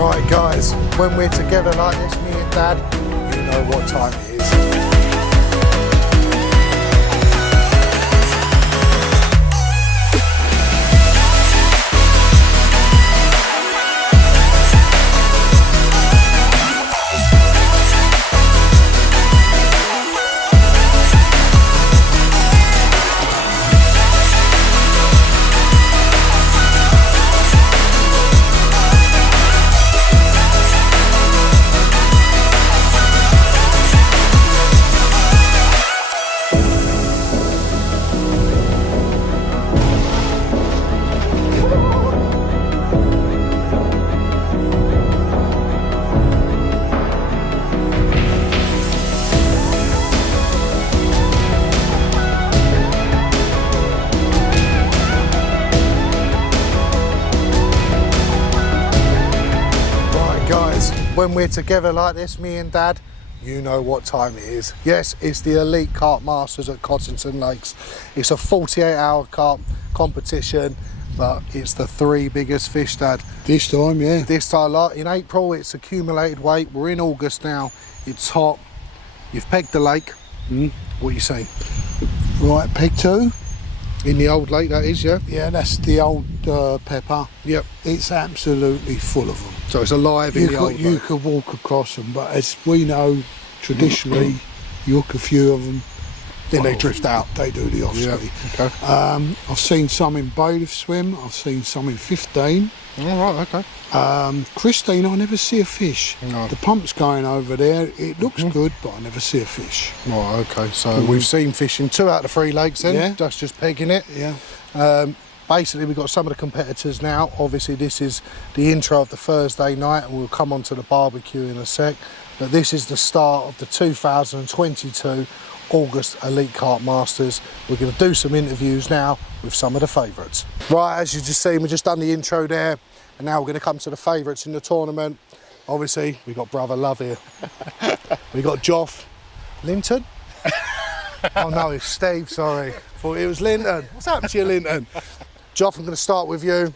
Right guys, when we're together like this, me and Dad, you know what time it is. When we're together like this, me and Dad, you know what time it is. Yes, it's the Elite Carp Masters at Cottington Lakes. It's a 48-hour carp competition, but it's the 3 biggest fish, Dad. This time, yeah. This time, like in April, it's accumulated weight. We're in August now. It's hot. You've pegged the lake. What are you saying? Right, peg 2. In the old lake, that is, yeah? Yeah, that's the old pepper. Yep. It's absolutely full of them. So it's alive in the old lake. You could walk across them, but as we know, traditionally, you hook a few of them, then they drift out. They do the off-ski. Yeah. Okay. I've seen some in bailiff swim. I've seen some in 15. All right, okay. Christine, I never see a fish. No. The pump's going over there. It looks good, but I never see a fish. Right, okay. So we've seen fish in 2 out of the 3 lakes then. Yeah. That's just pegging it. Yeah. Basically, we've got some of the competitors now. Obviously, this is the intro of the Thursday night, and we'll come on to the barbecue in a sec. But this is the start of the 2022 August Elite Carp Masters. We're going to do some interviews now with some of the favourites. Right, as you just seen, we've just done the intro there, and now we're going to come to the favourites in the tournament. Obviously, we've got Brother Love here. We've got Joff Linton. Oh no, it's Steve, sorry. Thought it was Linton. What's happened to you, Linton? Joff, I'm going to start with you.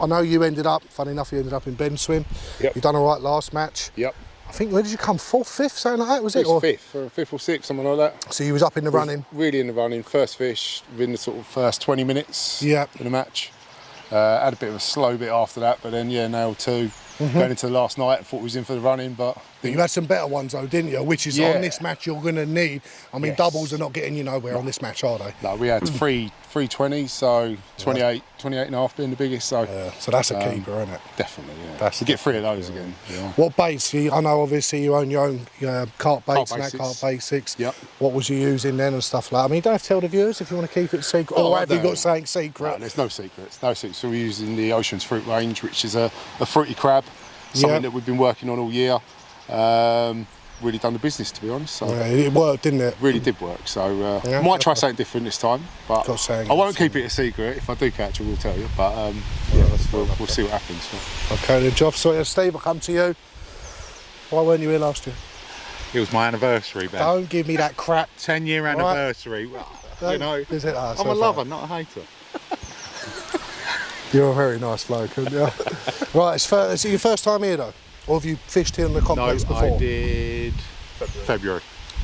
I know you ended up, funny enough, you ended up in Ben Swim. Yep. You've done all right last match. Yep. I think, where did you come, 4th, 5th, something like that, was it? Or 5th or 6th, something like that. So you was up in the running? Really in the running. First fish within the sort of first 20 minutes Yep. in the match. Had a bit of a slow bit after that, but then, yeah, nailed 2. Going into the last night, I thought we was in for the running, but... You had some better ones though, didn't you? Which is on this match you're going to need. I mean, Yes. doubles are not getting you nowhere on this match, are they? No, we had 320s, so 28 and a half being the biggest, so... Yeah, so that's a keeper, isn't it? Definitely, yeah. That's to get 3 of those again. Yeah. What baits? I know obviously you own your own carp baits and that Basics. carp basics. Yep. What was you using then and stuff like that? I mean, you don't have to tell the viewers if you want to keep it secret. Oh, or have you no. got something secret? No, there's no secrets. No secrets. So we're using the Ocean's Fruit range, which is a fruity crab, something that we've been working on all year. Really done the business, to be honest. So Yeah, it worked, didn't it? really did work. So Yeah. might try something different this time, but Got something I won't else. keep it a secret. If I do catch it, we'll tell you. But we'll see what happens. Okay then, Joff. So Steve, I'll come to you. Why weren't you here last year? It was my anniversary, Ben. Don't give me that crap. 10-year anniversary. Well, you know, Is it? I'm a lover, not a hater. You're a very nice bloke, aren't you? Right, is it your first time here though? Or have you fished here in the complex No, before? I did February,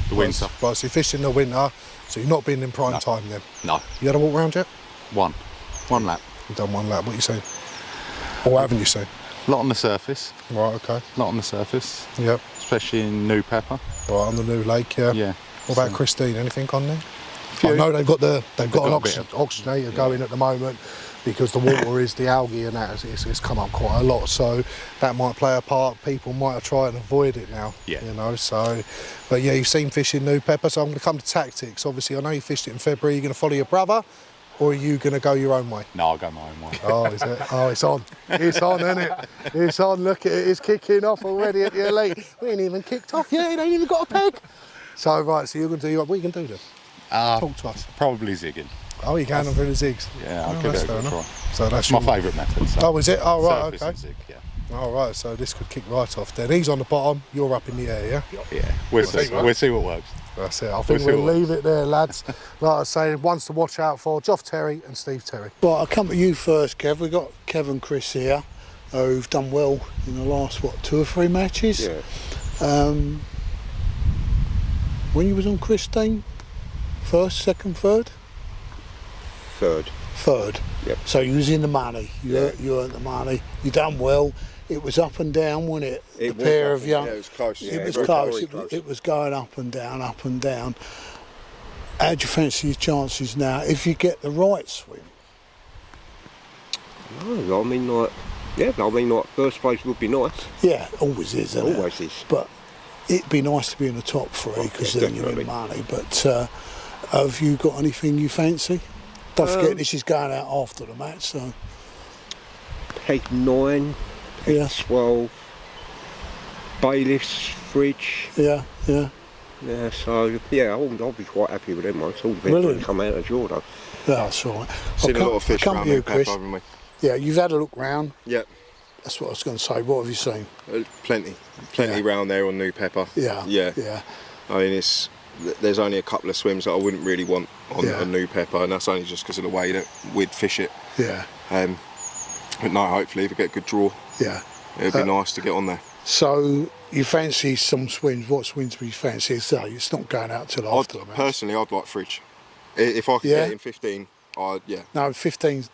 the winter. Right, so you fished in the winter, so you've not been in prime time then? No, You had a walk round yet? one lap. You've done 1 lap, what are you saying? Or what haven't you seen? A lot on the surface, Right, okay. lot on the surface, Yep. especially in New Pepper. Right, on the new lake, yeah. Yeah. What about Christine, anything on there? Few. I know they've got an got a bit oxygenator going at the moment because the water is the algae and that it's come up quite a lot, so that might play a part. People might have tried and avoid it now. Yeah. You know, so but yeah, you've seen fish in New Pepper, so I'm gonna come to tactics. Obviously I know you fished it in February, you're gonna follow your brother or are you gonna go your own way? No, I'll go my own way. Oh, is it? Oh, it's on. It's on, isn't it? It's on. Look at it. It's kicking off already at the Elite. We ain't even kicked off yet. It ain't even got a peg. So, right, so you're going to do what are you going to do then? Talk to us. Probably zigging. Oh, you're going on through the zigs? Yeah, I'll Oh, give that's it a fair good try. enough. So that's My your... favourite method. So. Oh, is it? Oh, right, Surface okay. and zig, yeah. All right, so this could kick right off then. He's on the bottom, you're up in the air, yeah? Yeah, we'll see what works. That's it. I think We'll see we'll what leave it there, lads. Like I say, ones to watch out for, Joff Terry and Steve Terry. Right, I'll come to you first, Kev. We've got Kev and Chris here. who've done well in the last, what, 2 or 3 matches. Yeah. When you was on Christine, first, second, third? Third. Third. Yep. So you was in the money. You earned the money. You done well. It was up and down, wasn't it? It the was pair up of and you. down. Yeah, it was close. It Yeah, was very close. close. It was going up and down, up and down. How do you fancy your chances now if you get the right swim? No, I mean, like, first place would be nice. Yeah, always is. Isn't Always it? is. But it'd be nice to be in the top 3 because then you're in money. But have you got anything you fancy? Don't forget this is going out after the match, so. Peg 9, peg Yeah. 12, bailiffs, fridge. Yeah. Yeah, so, yeah, I'll be quite happy with them ones. All the bits Brilliant. come out of draw, though. Yeah, that's all right. Seen a lot of fish come around to you, there, Chris. haven't we? Yeah, you've had a look round. Yeah, That's what I was going to say. What have you seen? plenty Yeah. round there on New Pepper. Yeah. Yeah. I mean, there's only a couple of swims that I wouldn't really want on Yeah. a New Pepper, and that's only just because of the way that we'd fish it. Yeah. But no, hopefully if we get a good draw, Yeah. it'd be nice to get on there. So you fancy some swims? What swims do you fancy? So it's not going out till after the match. Personally, I'd like fridge. If I could Yeah. get in 15, yeah. No, 15.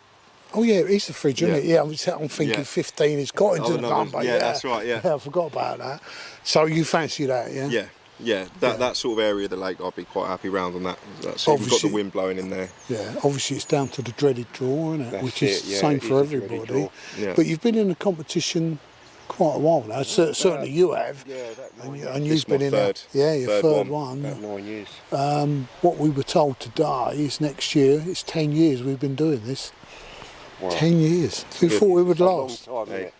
Oh yeah, it is the fridge, isn't Yeah. it? Yeah, I'm thinking Yeah. 15 is Cottington no, number. yeah, that's right, yeah. I forgot about that. So you fancy that, yeah? Yeah. That sort of area of the lake, I'd be quite happy round on that. That's we've got Obviously- the wind blowing in there. Yeah, obviously it's down to the dreaded draw, isn't it? That's Which is it, the yeah, same it for is the dreaded everybody. draw. Yeah. But you've been in the competition quite a while now. Certainly you have. Yeah, that And This you've been my in third- your third third one. one. about 9 years. What we were told today is next year, it's 10 years we've been doing this. Wow. 10 years. Who thought we would It's a long last? time, isn't it?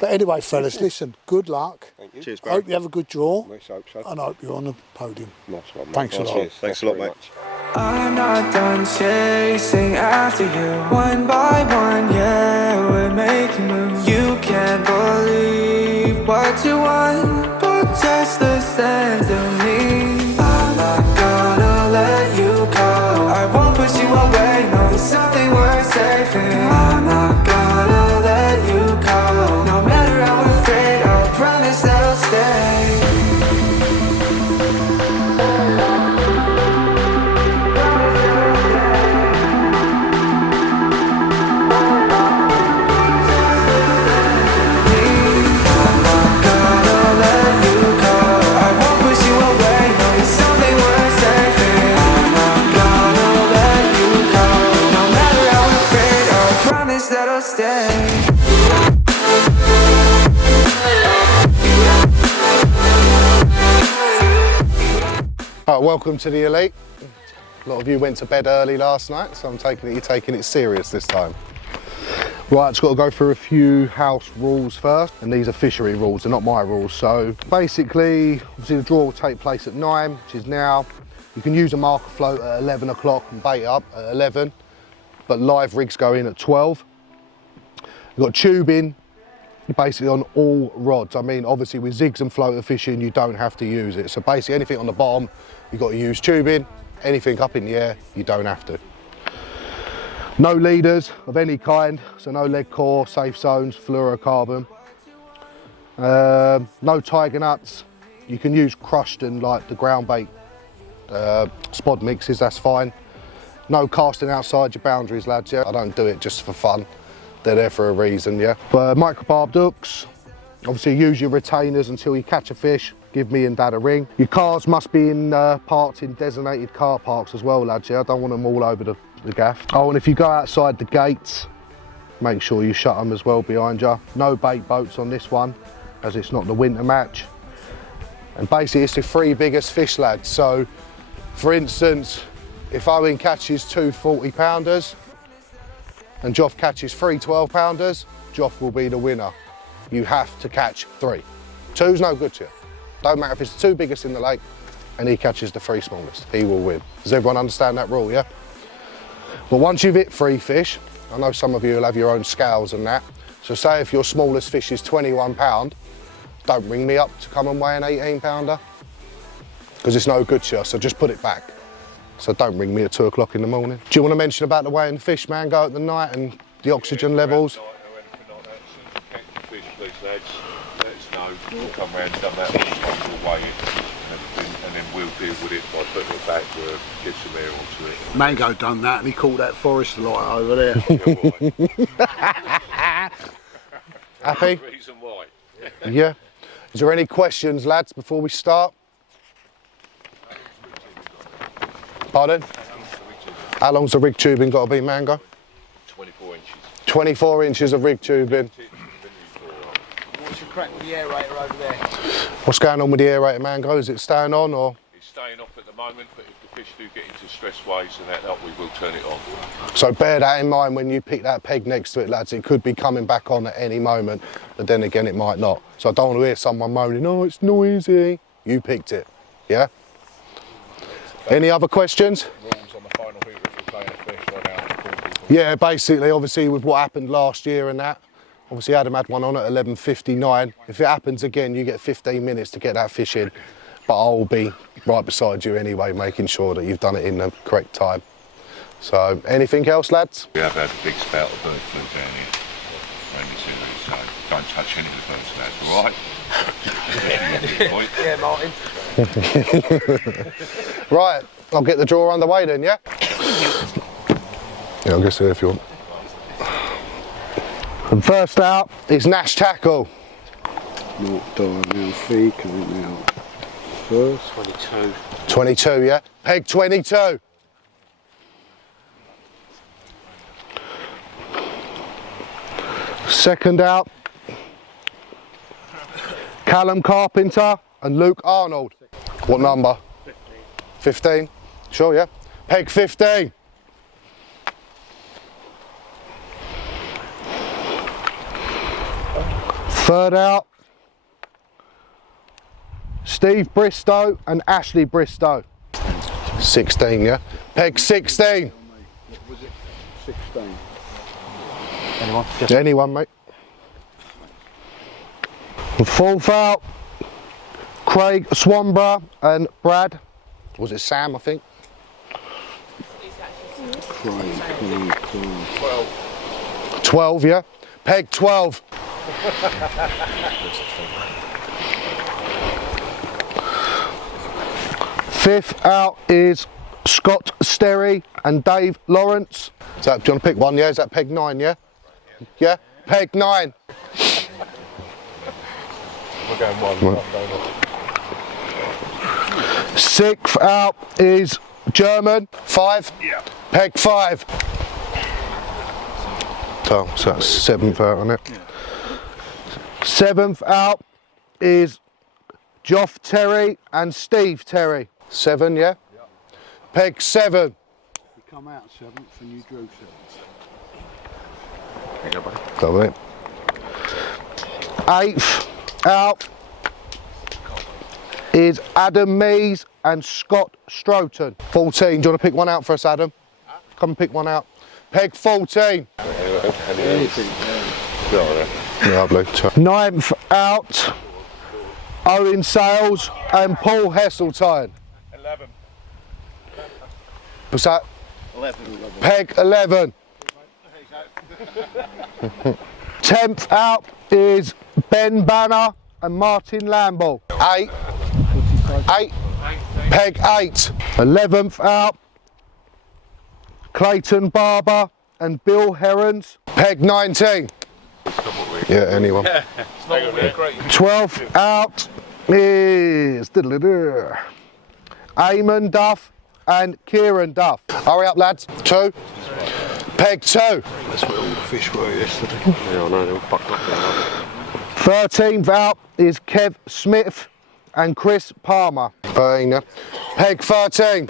But anyway, fellas, listen, good luck. Thank you. Cheers, Barry. Hope you have a good draw. Let's hope so. And I hope you're on the podium. Nice one, mate. Thanks a lot. Cheers. Thanks a lot, very mate. much. I'm not done chasing after you. One by one, yeah, we're making moves. You can't believe what you want, but just listen to me. I'm not gonna let you go. I won't push you away, no, there's something worth saving. I'm not gonna let you go. No matter how afraid, I promise that I'll stay. That'll stay. Right, welcome to the Elite. A lot of you went to bed early last night, so I'm taking it you're taking it serious this time. Right, just got to go through a few house rules first, and these are fishery rules, they're not my rules. So basically, obviously the draw will take place at 9, which is now. You can use a marker float at 11 o'clock and bait up at 11, but live rigs go in at 12. You've got tubing basically on all rods. I mean, obviously with zigs and floater fishing, you don't have to use it. So basically anything on the bottom, you've got to use tubing. Anything up in the air, you don't have to. No leaders of any kind, so no lead core, safe zones, fluorocarbon. No tiger nuts. You can use crushed and like the ground bait spod mixes, that's fine. No casting outside your boundaries, lads, yeah. I don't do it just for fun. They're there for a reason, yeah. But microbarb hooks, obviously use your retainers until you catch a fish. Give me and Dad a ring. Your cars must be parked in designated car parks as well, lads, yeah. I don't want them all over the gaff. Oh, and if you go outside the gates, make sure you shut them as well behind you. No bait boats on this one, as it's not the winter match. And basically it's the 3 biggest fish, lads. So, for instance, if Owen catches 2 40-pounders and Joff catches 3 12-pounders, Joff will be the winner. You have to catch 3. 2's no good to you. Don't matter if it's the 2 biggest in the lake and he catches the 3 smallest, he will win. Does everyone understand that rule, yeah? Well, once you've hit 3 fish, I know some of you will have your own scales and that, so say if your smallest fish is 21 pound, don't ring me up to come and weigh an 18-pounder, because it's no good to you, so just put it back. So don't ring me at 2 o'clock in the morning. Do you want to mention about the weighing the fish, man? Go at the night and the oxygen levels? lads, let us know. We'll come round, done that, we'll weigh it and everything, and then we'll deal with it by putting it back where it gets some air onto it. Mango done that and he caught that forest light over there. Happy? Reason why. Yeah. Is there any questions, lads, before we start? Pardon? How long's the rig tubing got to be, Mango? 24 inches. 24 inches of rig tubing. What's your crack with the aerator over there? What's going on with the aerator, Mango? Is it staying on or? It's staying off at the moment, but if the fish do get into stress waves and that, we will turn it on. So bear that in mind when you pick that peg next to it, lads. It could be coming back on at any moment, but then again it might not. So I don't want to hear someone moaning, oh, it's noisy. You picked it, yeah? Any other questions? Rules on the final hooter if you're playing a fish right now. Yeah, basically, obviously with what happened last year and that, obviously Adam had one on at 11:59. If it happens again, you get 15 minutes to get that fish in, but I'll be right beside you anyway, making sure that you've done it in the correct time. So, anything else, lads? We have had a big spout of bird flu down here around this area, so don't touch any of the birds, lads, all right? Yeah, Martin. Right, I'll get the draw underway then, yeah? Yeah, I'll guess if you want. And first out is Nash Tackle. Not dial feed coming out first. 22. 22, yeah? Peg 22. Second out, Callum Carpenter and Luke Arnold. What number? 15. Sure, yeah? Peg 15. Third out, Steve Bristow and Ashley Bristow. 16, yeah? Peg 16. What was it? 16. Anyone? Anyone, mate. Fourth out, Craig Swanborough and Brad. Was it Sam, I think? 12, yeah? Peg 12. Fifth out is Scott Sterry and Dave Lawrence. Is that, do you want to pick one, yeah? Is that peg 9, yeah? Yeah? Peg 9. We're going one. Sixth out is German. 5? Yeah. Peg 5. So that's 7th out on it. Yeah. 7th out is Geoff Terry and Steve Terry. 7, yeah? Yeah. Peg 7. You come out 7th and you drew 7th. There you go, buddy. Lovely. 8th out is Adam Mees and Scott Stroton. 14. Do you want to pick one out for us, Adam? Come and pick one out. Peg 14. Lovely. 9th out, Owen Sales and Paul Hesseltine. 11. What's that? 11. Peg 11. 10th out is Ben Banner and Martin Lamble. 8. 8. Peg 8. 11th out, Clayton Barber and Bill Herons. Peg 19. Yeah, anyone. 12th out is Eamon Duff and Kieran Duff. Hurry up, lads. 2. Peg 2. That's where all the fish were yesterday. Yeah, I know, they were fucked up there. 13th out is Kev Smith and Chris Palmer. 13, yeah. Peg 13.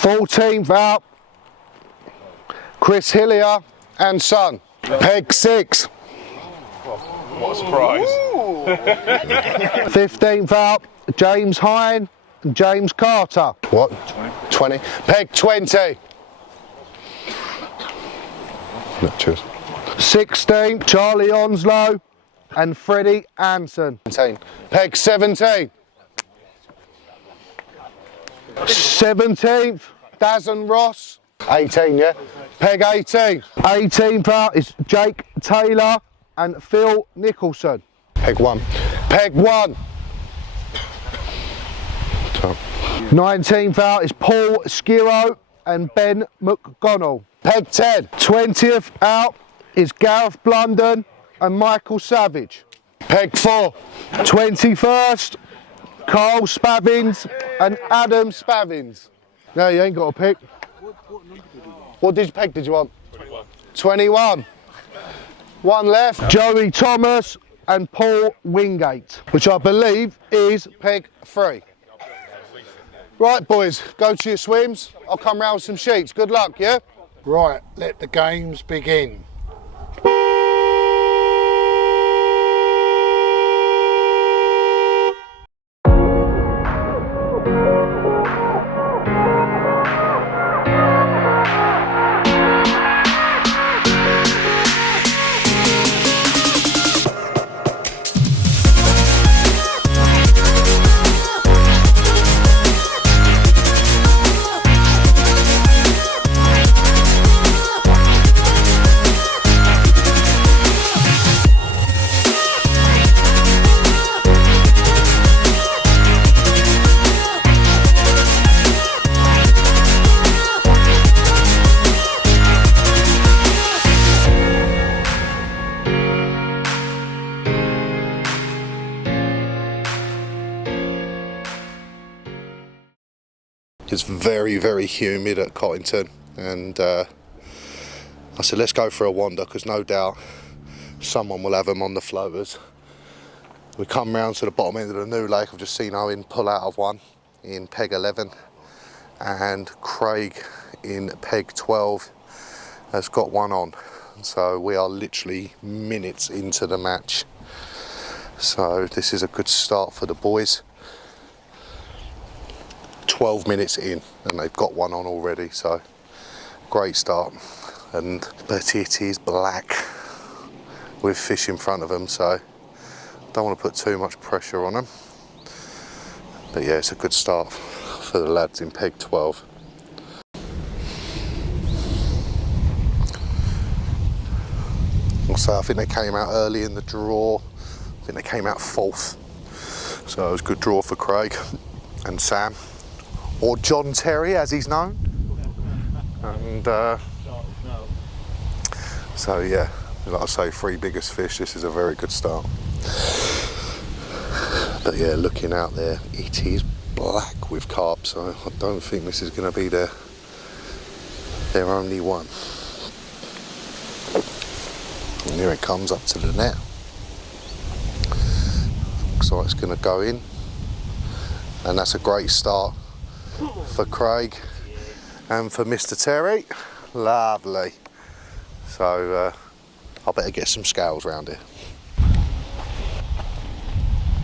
14th out, Chris Hillier and Son. Peg 6. What a surprise. 15th out, James Hine and James Carter. What? 20. Peg 20. No, cheers. 16th, Charlie Onslow and Freddie Anson. 17. Peg 17. 17th, Daz and Ross 18, yeah? Peg 18. 18th out is Jake Taylor and Phil Nicholson. Peg 1. Peg 1. 19th out is Paul Skiro and Ben McGonnell. Peg 10. 20th out is Gareth Blunden and Michael Savage. Peg 4. 21st, Carl Spavins and Adam Spavins. No, you ain't got a pick. What peg did you want? 21. 21. One left. Joey Thomas and Paul Wingate, which I believe is peg 3. Right, boys, go to your swims. I'll come round with some sheets. Good luck, yeah? Right, let the games begin. It's very, very humid at Cottington, and I said let's go for a wander because no doubt someone will have them on the floaters. We come round to the bottom end of the new lake. I've just seen Owen pull out of one in peg 11 and Craig in peg 12 has got one on. So we are literally minutes into the match. So this is a good start for the boys. 12 minutes in and they've got one on already, so great start. But it is black with fish in front of them, so don't want to put too much pressure on them. But yeah, it's a good start for the lads in peg 12. Also, I think they came out early in the draw. I think they came out 4th, so it was a good draw for Craig and Sam, or John Terry as he's known. And so yeah, like I say, 3 biggest fish. This is a very good start. But yeah, looking out there, it is black with carp, so I don't think this is going to be their only one. And here it comes up to the net. Looks like it's going to go in, and that's a great start for Craig and for Mr. Terry. Lovely. So I better get some scales round here.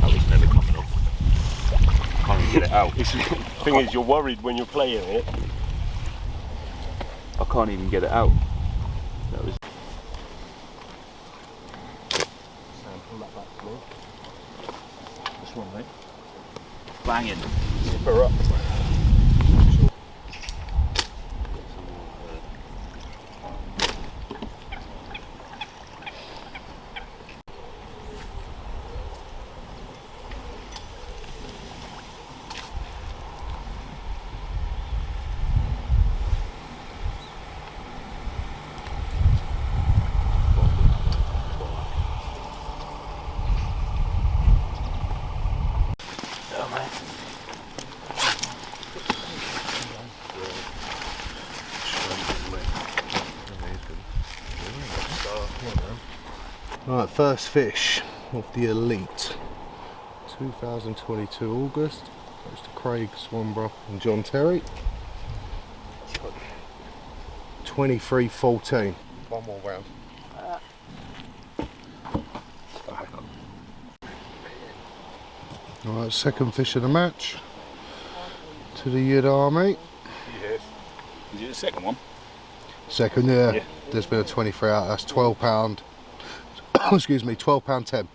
That was never coming off. Can't even get it out. The thing is, you're worried when you're playing it. I can't even get it out. That was. Sam, pull that back for me. This one, mate. Banging. Zip her up. Right, first fish of the Elite 2022 August. Goes to Craig Swanborough and John Terry. 23.14. One more round. Alright, second fish of the match to the Yid Army. Yes. Is it the second one? Second, yeah. There's been a 23 out, that's £12. Excuse me, £12.10.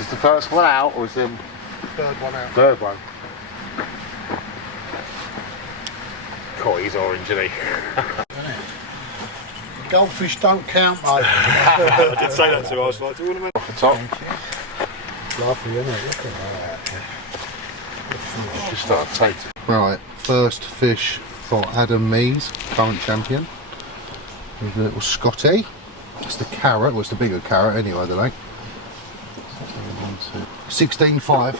Is the first one out or is the Third one out. third one? God, he's orange, isn't he? Goldfish don't count, mate. I did say that to her. I was like, do you want to make off the top? Lovely, isn't it? Look at that. Just start taking. Right, first fish for Adam Mees, current champion. With a little Scotty. It's the carrot, well it's the bigger carrot anyway, the lake. 16.5.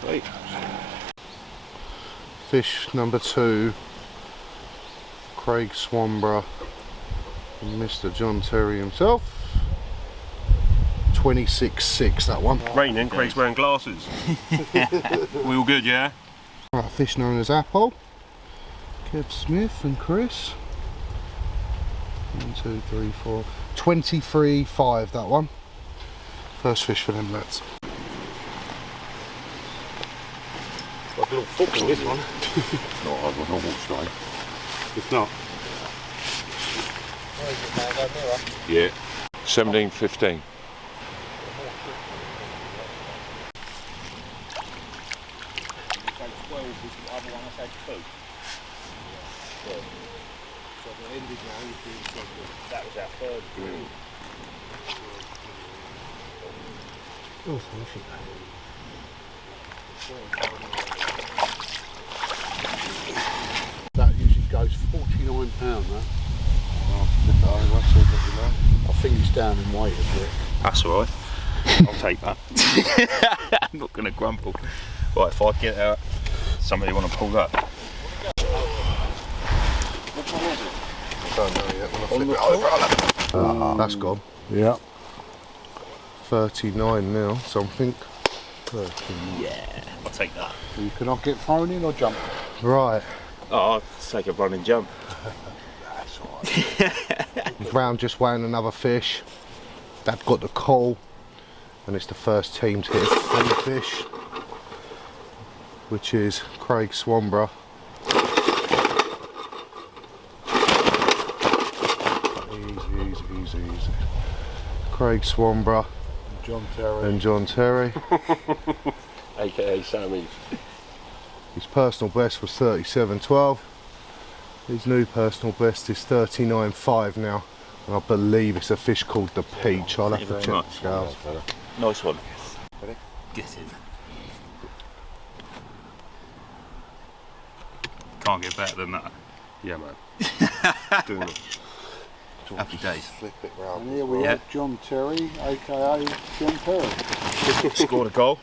Sweet. Fish number 2, Craig Swanborough and Mr. John Terry himself. 26.6 that one. Raining, Craig's wearing glasses. We all good, yeah? Right, fish known as Apple. Kev Smith and Chris. 1, 2, 3, 4. 23.5 that one. First fish for them lads. Like a little football, this one. Not hard one, normal straight. It's not. Yeah. 17.15. That was our third. That usually goes £49, that. I think he's down in weight a bit. That's alright. I'll take that. I'm not going to grumble. Right, if I get out, somebody want to pull that? Don't know yet. When I flip it over, I'll have it. That's gone. Yeah. 39 now, something. Yeah, I'll take that. You cannot get thrown in or jump. Right, Oh, I'll take a run and jump. That's all right. round just weighing another fish. Dad got the call, and it's the first team to hit a 3 fish, which is Craig Swanborough. Easy. Craig Swanborough John Terry. and John Terry. AKA Sammy's. His personal best was 37.12. His new personal best is 39.5 now. And I believe it's a fish called the Peach. I'll have to check the scales. Nice one. Ready? Get in. Can't get better than that. Yeah, man. Doing it. Happy days. Flip it round. And here we have John Terry, aka John Terry. Scored a goal.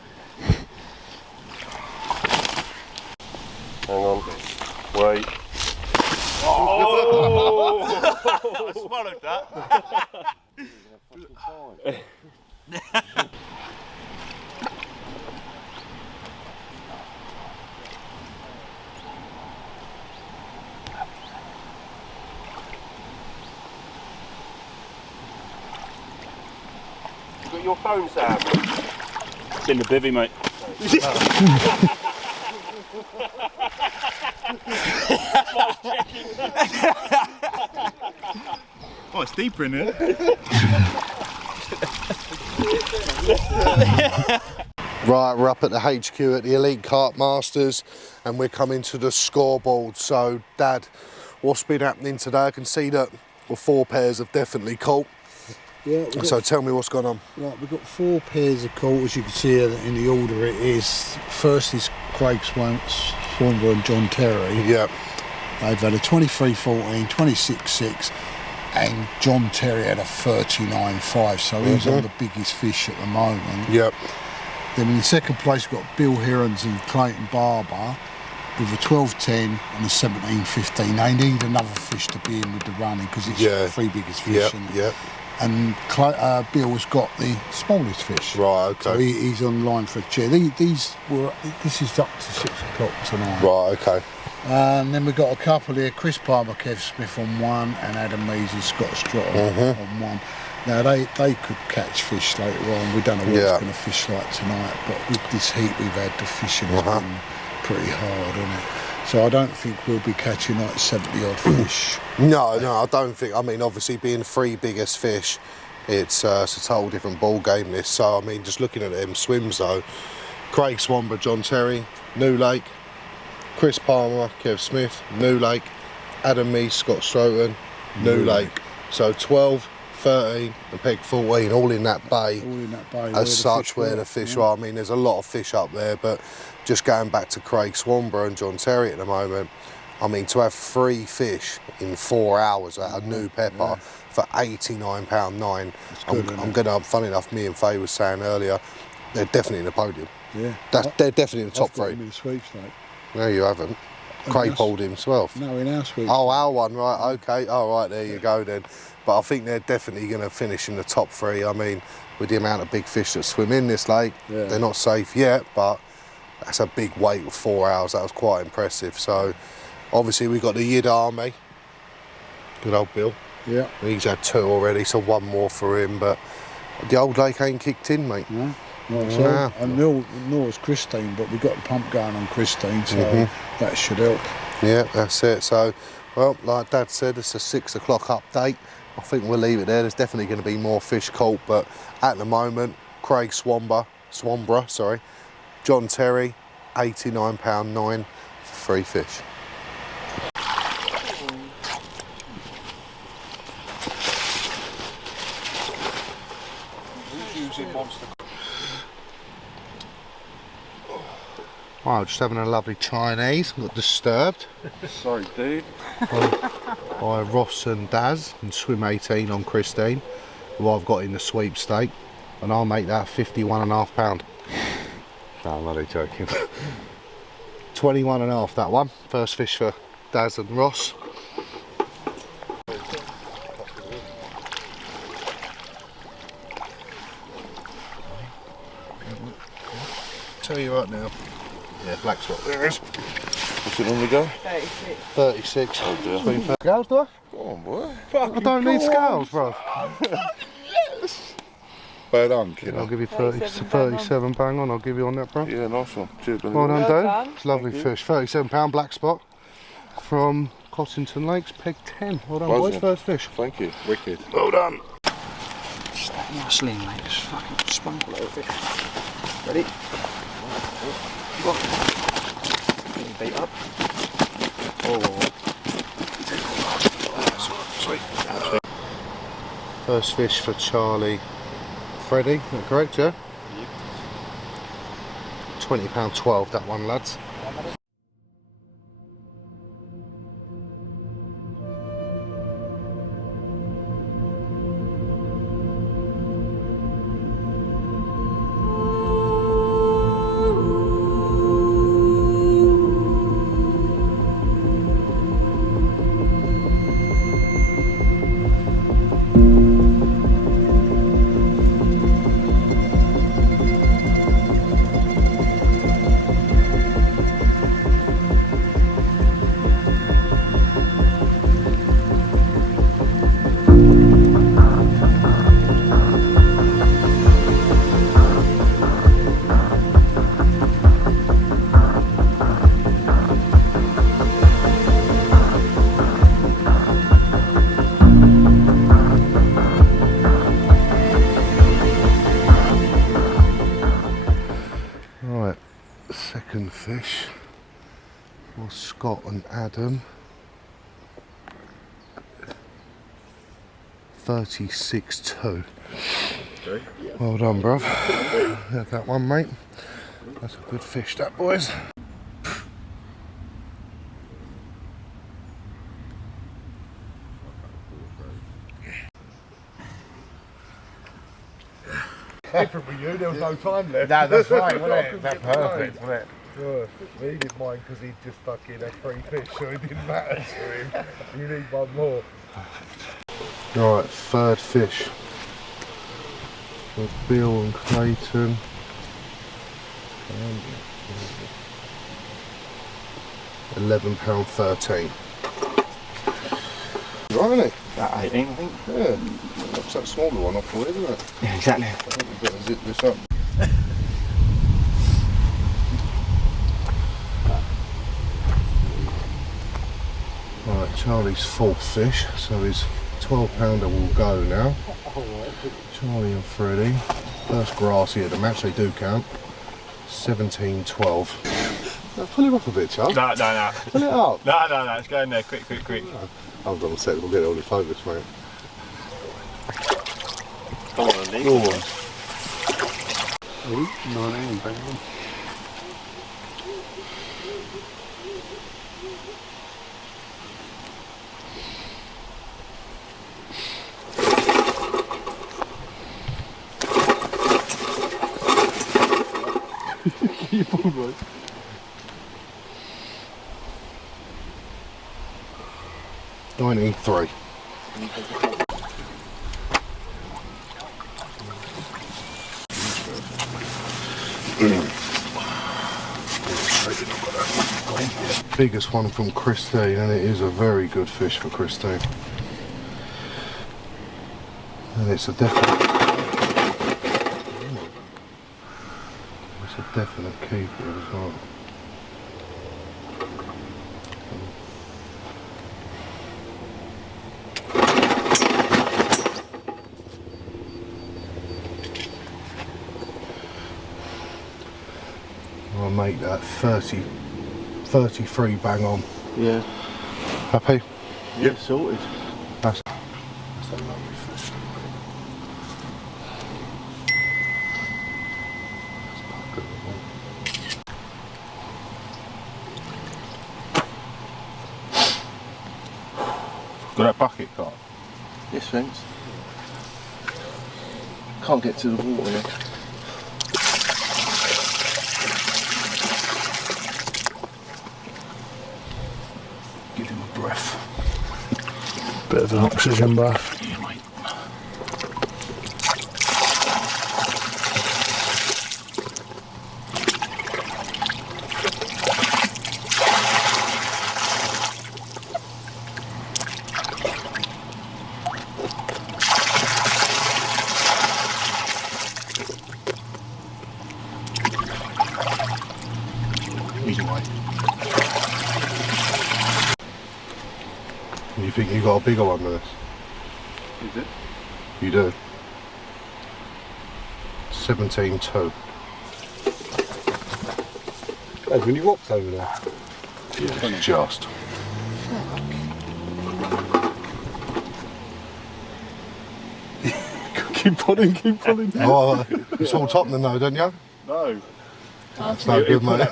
Hang on. Wait. Oh! I swallowed that. You got your phone, Sam? It's in the bivvy, mate. Oh, it's deeper in here. Right, we're up at the HQ at the Elite Carp Masters, and we're coming to the scoreboard. So, Dad, what's been happening today? I can see that 4 pairs have definitely caught. Yeah. So tell me what's going on. Right, we've got 4 pairs of caught, as you can see here in the order it is. First is Craig Swanborough and John Terry. Yeah. They've had a 23.14, 26.6, and John Terry had a 39.5, so he's on the biggest fish at the moment. Yep. Then in second place we've got Bill Hirons and Clayton Barber with a 12.10 and a 17.15. They need another fish to be in with the running because it's the 3 biggest fish. Yep. And Bill's got the smallest fish. Right, okay. So he's on line for a chair. This is up to 6 o'clock tonight. Right, okay. And then we've got a couple here, Chris Palmer, Kev Smith on 1, and Adam Mees and Scott Strott on 1. Now they could catch fish later on. We don't know what it's going to fish like tonight, but with this heat we've had, the fishing has been pretty hard, isn't it? So I don't think we'll be catching like 70 odd fish. No, I don't think. I mean, obviously being 3 biggest fish it's a total different ball game this. So I mean, just looking at them swims though, Craig Swamber, John Terry, New Lake, Chris Palmer, Kev Smith, New Lake, Adam Mees, Scott Stroughton, New Lake. So 12, 13 and peg 14, all in that bay. All in that bay. As such, where the fish are. I mean, there's a lot of fish up there, but just going back to Craig Swamber and John Terry at the moment, I mean, to have 3 fish in 4 hours at a New Pepper for £89.9, I'm gonna, funny enough, me and Faye was saying earlier, they're definitely in the podium. Yeah. They're definitely in the top 3. In the sweepstake. No, you haven't. Craig pulled himself. No, in our sweepstake. Oh, our one, right, okay, all right, there you go then. But I think they're definitely going to finish in the top 3. I mean, with the amount of big fish that swim in this lake, they're not safe yet, but that's a big wait of 4 hours. That was quite impressive. So, obviously, we've got the Yid Army. Good old Bill. Yeah. He's had 2 already, so 1 more for him. But the old lake ain't kicked in, mate. No, not at all. And nor was Christine, but we got the pump going on Christine, so that should help. Yeah, that's it. So, well, like Dad said, it's a 6 o'clock update. I think we'll leave it there. There's definitely going to be more fish caught, but at the moment, Craig Swamber, John Terry, £89.9 for 3 fish. Wow, just having a lovely Chinese. Got disturbed. Sorry, dude. By Ross and Daz and Swim 18 on Christine, who I've got in the sweepstake, and I'll make that £51.5. No, I'm only joking. 21.5 that one. First fish for Daz and Ross. Tell you right now. Yeah, black spot there is. What's it normally go? 36. Oh dear. Scales, do I? Go on, boy. I don't need scales, bro. Yes. Well done, kid. I'll give you 37, bang on, I'll give you on that, bro. Yeah, nice one. Cheers, Well done, Dave. It's lovely fish. £37 black spot from Cottington Lakes, peg 10. Well done, boys. First fish. Thank you. Wicked. Well done. Stack my sling, mate. Just fucking spunkle it over it. Ready? Go on. Beat up. Sweet. First fish for Charlie Freddie, is that correct, yeah? Yep. £20.12 that one, lads. Second fish was Scott and Adam. 36.2. Okay. Well done, bruv. Had that one, mate. That's a good fish, that, boys. Different with you, there was no time left. No, that's right, wasn't it? That's perfect, wasn't it? Good. He didn't mind because he just fucking had 3 fish, so it didn't matter to him. You need one more. Right, third fish. For Bill and Clayton. £11.13. Right, isn't it? About 18, I think. Yeah. That's that smaller one off the way, isn't it? Yeah, exactly. I think we've got to zip this up. Right, Charlie's 4th fish, so he's £12 will go now. Charlie and Freddie. First grassy at the match, they do count. 17-12. Pull him up a bit, Chuck. No. Pull it up. No, it's going there, quick. Hold on a second, we'll get it all in focus, mate. Come on, Lee. Go on. 19, bang on. Keep on, mate. $19.3. Biggest one from Christine, and it is a very good fish for Christine. And it's a definite keeper as well. I'll make that 33 bang on. Yeah. Happy? Yeah, sorted. That's a lovely fish. Got that bucket, Carp? Yes, thanks. Can't get to the water yet. Give him a breath. Bit of an oxygen bath. Yeah, mate. Easy way. You think you got a bigger one than this? Is it? You do. 17-2. As when you walked over there. Yeah, just. Keep pulling. Oh, you saw Tottenham though, didn't you? No. That's no good, mate.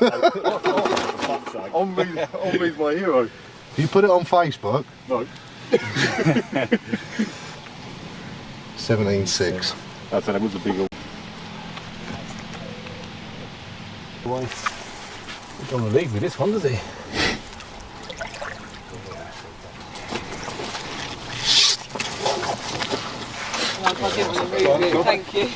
On me's my hero. You put it on Facebook? No. 17-6. That's that was a big one. He don't want to leave with this one, does he? Thank you.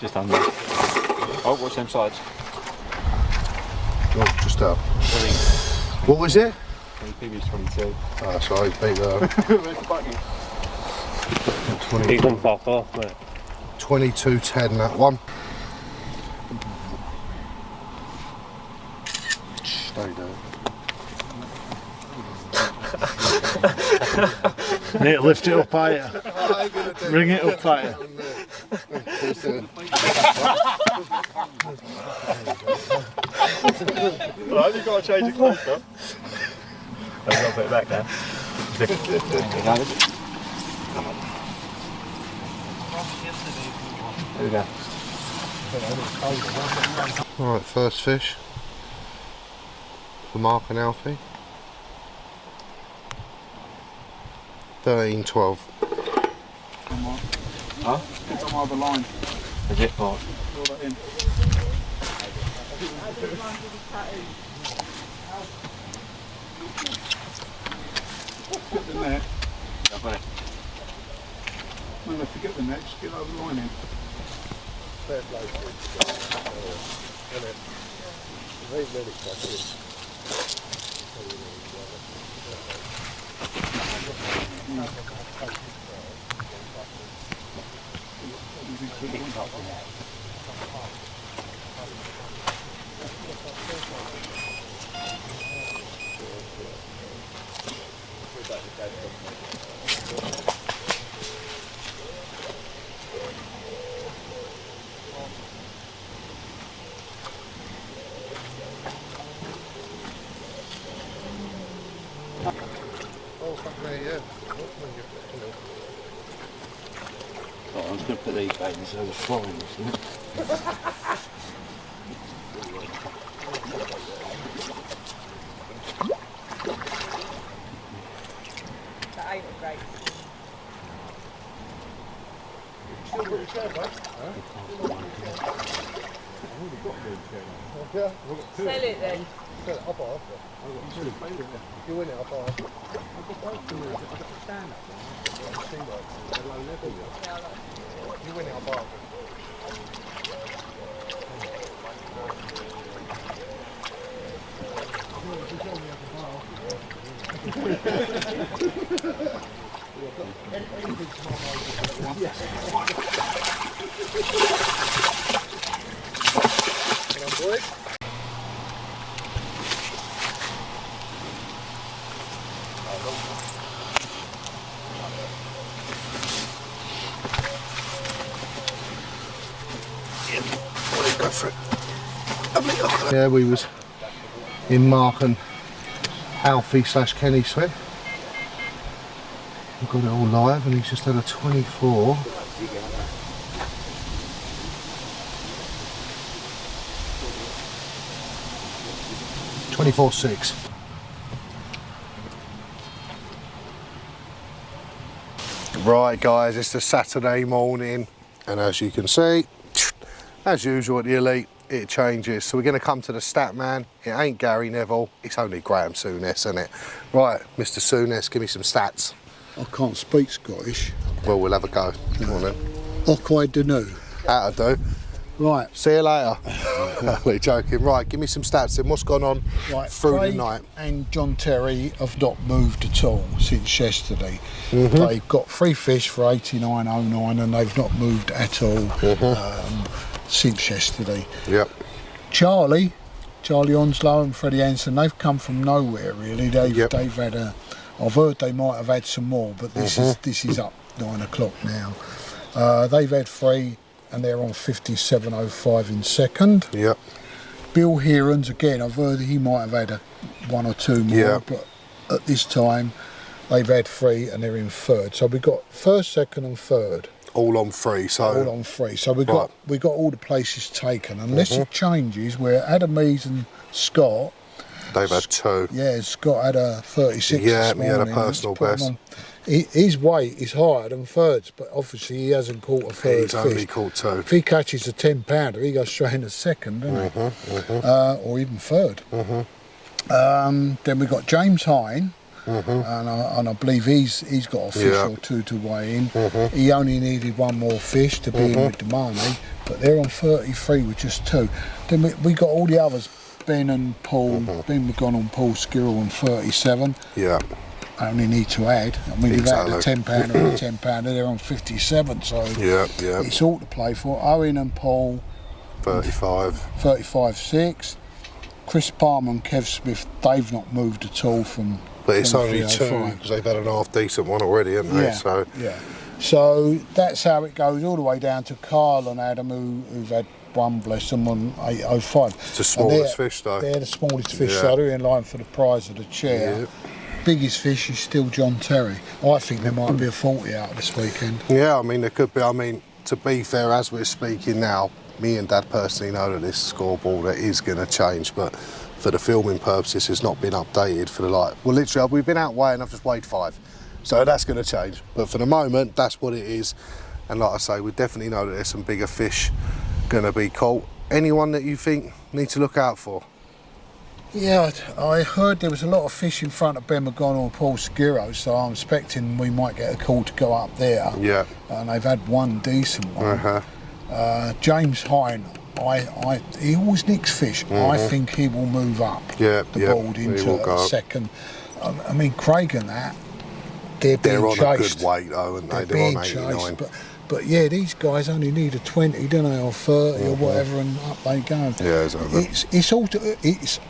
Just under. Oh, watch them sides. Oh, just up. What was it? PB's 22. Oh, sorry, beat that. 20, he can fuck off, mate. 22-10 that one. Stay down. Need to lift it up higher. Bring it up higher. Right, you've got to change it closer. I've got to put it back now. There we go. Alright, first fish for Mark and Alfie. 13-12. Huh? It's on my other line. Is it? Right. Roll that in. Get the net. Yeah, I've got it. No, forget the net, just get that other line in. Fair play. Oh, I'm just going to put these back instead of flying, isn't it? That ain't great. Sell it then. Sell it, I'll buy it. If you win it, I'll buy it. If you win it, I'll buy it. Yeah, we was in Mark and Alfie / Kenny swim. We've got it all live and he's just had a 24. .24.6. Right guys, it's the Saturday morning and as you can see, as usual at the Elite, it changes. So we're going to come to the stat man. It ain't Gary Neville, it's only Graham Souness, isn't it? Right, Mr. Souness, give me some stats. I can't speak Scottish. Well, we'll have a go. Come on then. Okay, dunno. That'll do. Right. See you later. We're joking. Right, give me some stats then. What's gone on through Craig the night? And John Terry have not moved at all since yesterday. They've got 3 fish for 89.09 and they've not moved at all since yesterday. Yep. Charlie Onslow and Freddie Hansen, they've come from nowhere really. They've had a. I've heard they might have had some more, but this is up 9 o'clock now. They've had 3 and they're on 57.05 in second. Yep. Bill Hearns, again, I've heard he might have had 1 or 2 more, but at this time they've had 3 and they're in third. So we've got first, second and third. All on 3, so... All on 3. So we got all the places taken, unless it changes where Adam Ease and Scott... They've had 2. Yeah, Scott had a 36 this morning. He had a personal best. His weight is higher than thirds, but obviously he hasn't caught a third He's only caught 2. If he catches a 10 pounder, he goes straight into second, doesn't he? Or even third. Then we've got James Hine, and I believe he's got a fish or 2 to weigh in. He only needed 1 more fish to be in with the money, but they're on 33 with just 2. Then we got all the others. Ben and Paul, Ben McGon and Paul Skirrell on 37. Yeah. I only need to add. I mean, you've had a 10 pounder and a 10 pounder, they're on 57, so it's all to play for. Owen and Paul, 35.6. Chris Palmer and Kev Smith, they've not moved at all from. But it's only 2 because they've had an half decent one already, haven't they? So that's how it goes all the way down to Carl and Adam, who've had 1, bless them, on 8.05. It's the smallest fish though. They're the smallest fish, so they're in line for the prize of the chair. Biggest fish is still John Terry. I think there might be a 40 out this weekend. Yeah, I mean there could be. I mean, to be fair, as we're speaking now, me and Dad personally know that this scoreboard is going to change, but for the filming purposes it's not been updated for the well literally we've been out weighing, I've just weighed 5, so that's going to change, but for the moment that's what it is. And like I say, we definitely know that there's some bigger fish going to be caught. Anyone that you think need to look out for? Yeah, I heard there was a lot of fish in front of Ben McGonnell and Paul Skirrell, so I'm expecting we might get a call to go up there. Yeah. And they've had 1 decent one. James Hine, he always nicks fish. I think he will move up the board into a second. I mean, Craig and that, they're being on chased. A good weight though, aren't they? They're being chased, but But yeah, these guys only need a 20, don't they, or 30 or whatever, and up they go. Yeah, exactly. It's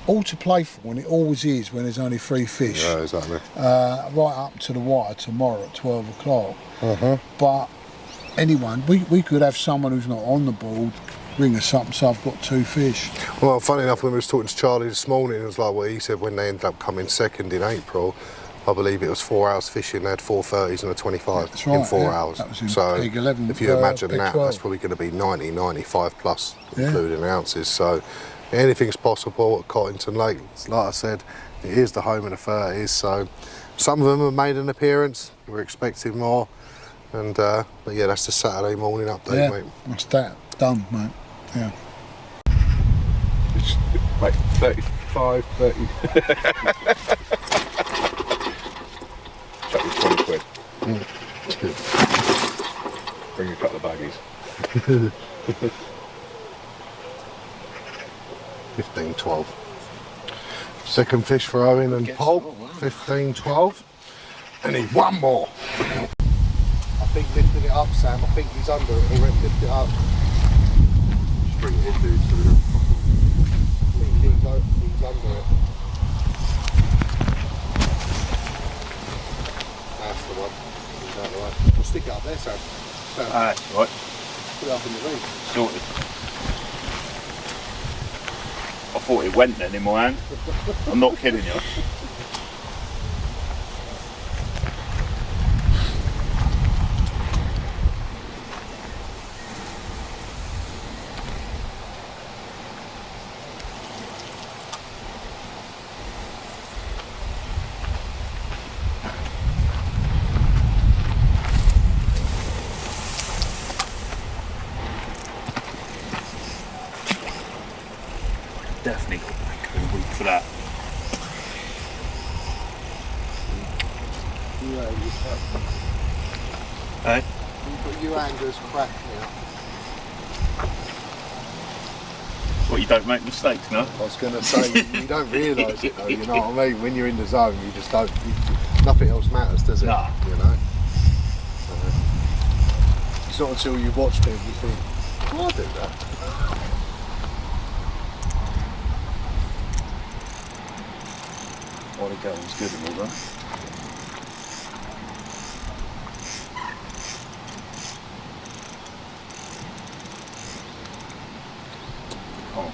all to play for, and it always is when there's only 3 fish. Yeah, exactly. Right up to the wire tomorrow at 12 o'clock. But anyone, we could have someone who's not on the board ring us up and say, I've got 2 fish. Well, funny enough, when we was talking to Charlie this morning, it was like what he said when they ended up coming second in April. I believe it was 4 hours fishing. They had 4 30s and a 25 That's right, in 4 yeah. hours. That was in So Pig 11, if you imagine Pig that, 12. that's probably going to be 90, 95 plus, Yeah. including ounces. So anything's possible at Cottington Lakes. Like I said, it is the home of the 30s. So some of them have made an appearance. We're expecting more. And but yeah, that's the Saturday morning update, mate. That's that done, mate. Yeah. It's like 35, 30. Chuck you 20 quid. Bring a couple of baggies. 15, 12. Second fish for Owen and Paul. 15, 12. I need one more. I think lifting it up, Sam. I think he's under it already. Lift it up. Just bring it in, dude. So I think he's under it. That's the one. He's out the way. We'll stick it up there, Sam. That's right. Put it up in the ring. Sorted. I thought it went then in my hand. I'm not kidding you. Definitely got back in a week for that. Hey? You Andrew's crack now. What, you don't make mistakes, no? I was going to say, you don't realise it though, you know what I mean? When you're in the zone, you just don't, nothing else matters, does it? Nah. You know? It's not until you watch people you think, oh, I do that. Oh, the going's good and all that. Oh.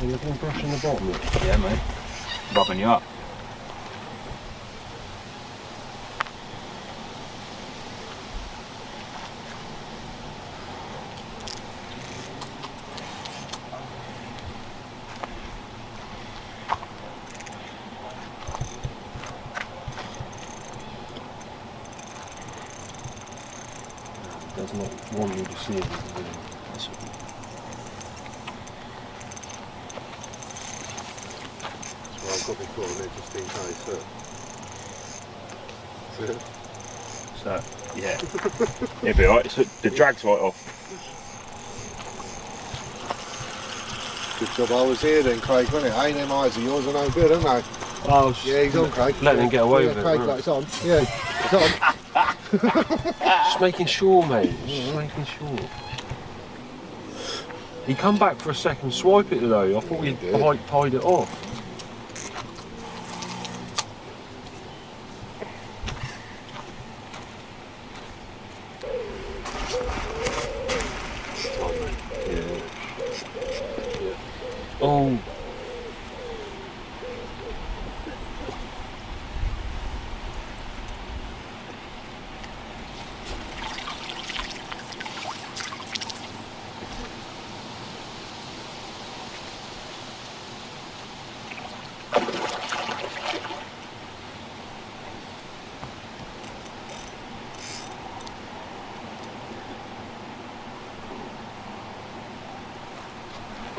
You're going brushing the bottom. Yeah, mate. Rubbing you up. Does not want you to see it. That's all. I've got before there just in case. So, yeah. It'll be alright. The drag's right off. Good job I was here then, Craig, wasn't it? Ain't them eyes of yours are no good, aren't they? Oh, yeah, he's on, Craig. Letting him get away yeah, with it. Craig, Right. like, it's on. Yeah, it's on. Just making sure, mate. Just making sure. He come back for a second swipe it though. I thought he'd tied it off. Oh.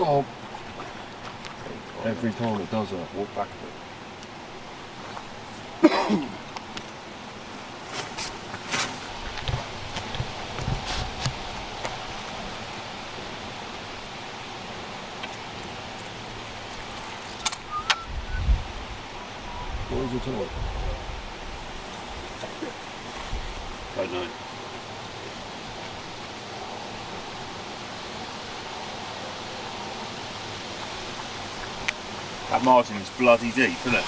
Oh. Every time it does that, walk back a bit. What is it all? Don't know. That margin is bloody deep, isn't it?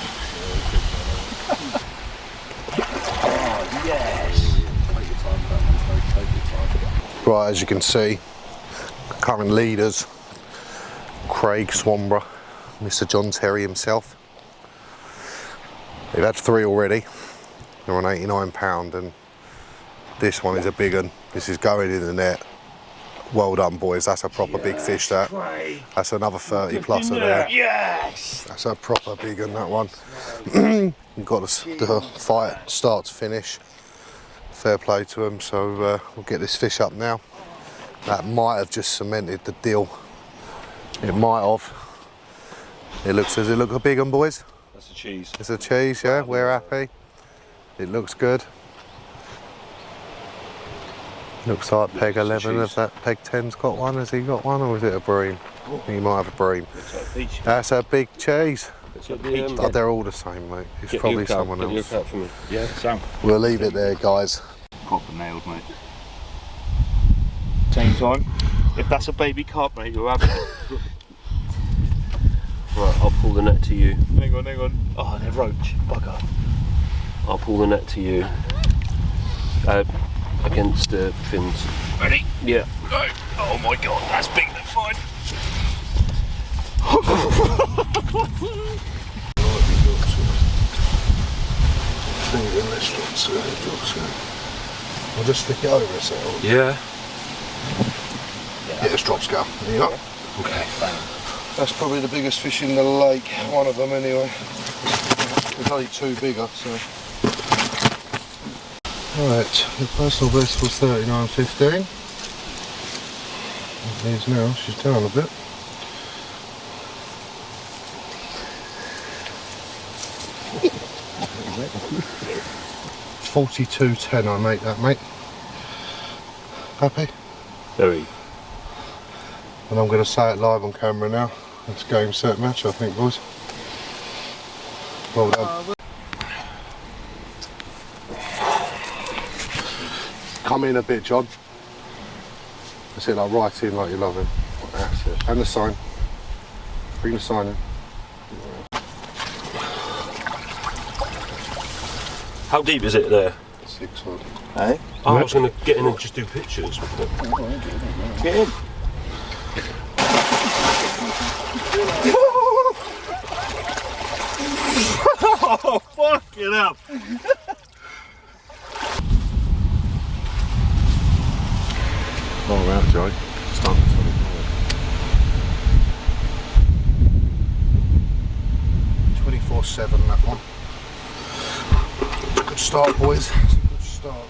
Oh, yes! Take your time, Batman. Take your time. Right, as you can see, current leaders, Craig Swanborough, Mr. John Terry himself. They've had 3 already. They're on £89 and this one is a big one. This is going in the net. Well done, boys. That's a proper big fish, that. Craig. That's another 30 pluser there. Yes! That's a proper big one, that one. You've got the fight start to finish. Fair play to them. So we'll get this fish up now. That might have just cemented the deal. It might have. Does it look a big one, boys? That's a cheese. It's a cheese, yeah. We're happy. It looks good. Looks like peg 11 of that. Peg 10's got one. Has he got one, or is it a bream? He might have a bream. That's a big cheese. Oh, they're all the same, mate. It's probably someone else. For me. Yeah, Sam. We'll leave it there, guys. Proper nailed, mate. Same time. If that's a baby carp, mate, you're having it. Right, I'll pull the net to you. Hang on. Oh, they're roach. Bugger. I'll pull the net to you. Against the fins. Ready? Yeah. Go. Oh my god, that's big, that's fine. I'll just stick it over a second. Yeah. Yeah, this drops go. There you go. Okay. That's probably the biggest fish in the lake. One of them, anyway. There's only 2 bigger, so. Right, the personal best was 39.15. It is now, she's down a bit. $42.10 I make that, mate. Happy? Very. And I'm going to say it live on camera now. It's game, set, match, I think, boys. Well done. Come in a bit, John. That's it, like right in, like you love him. That's it. And the sign. Bring the sign in. How deep is it there? 6 foot. Eh? Oh, I was going to get in and just do pictures. Get in. Oh, fucking hell. Oh, out, Joe. Stunned. 24/7 that one. Good start, boys. Good start.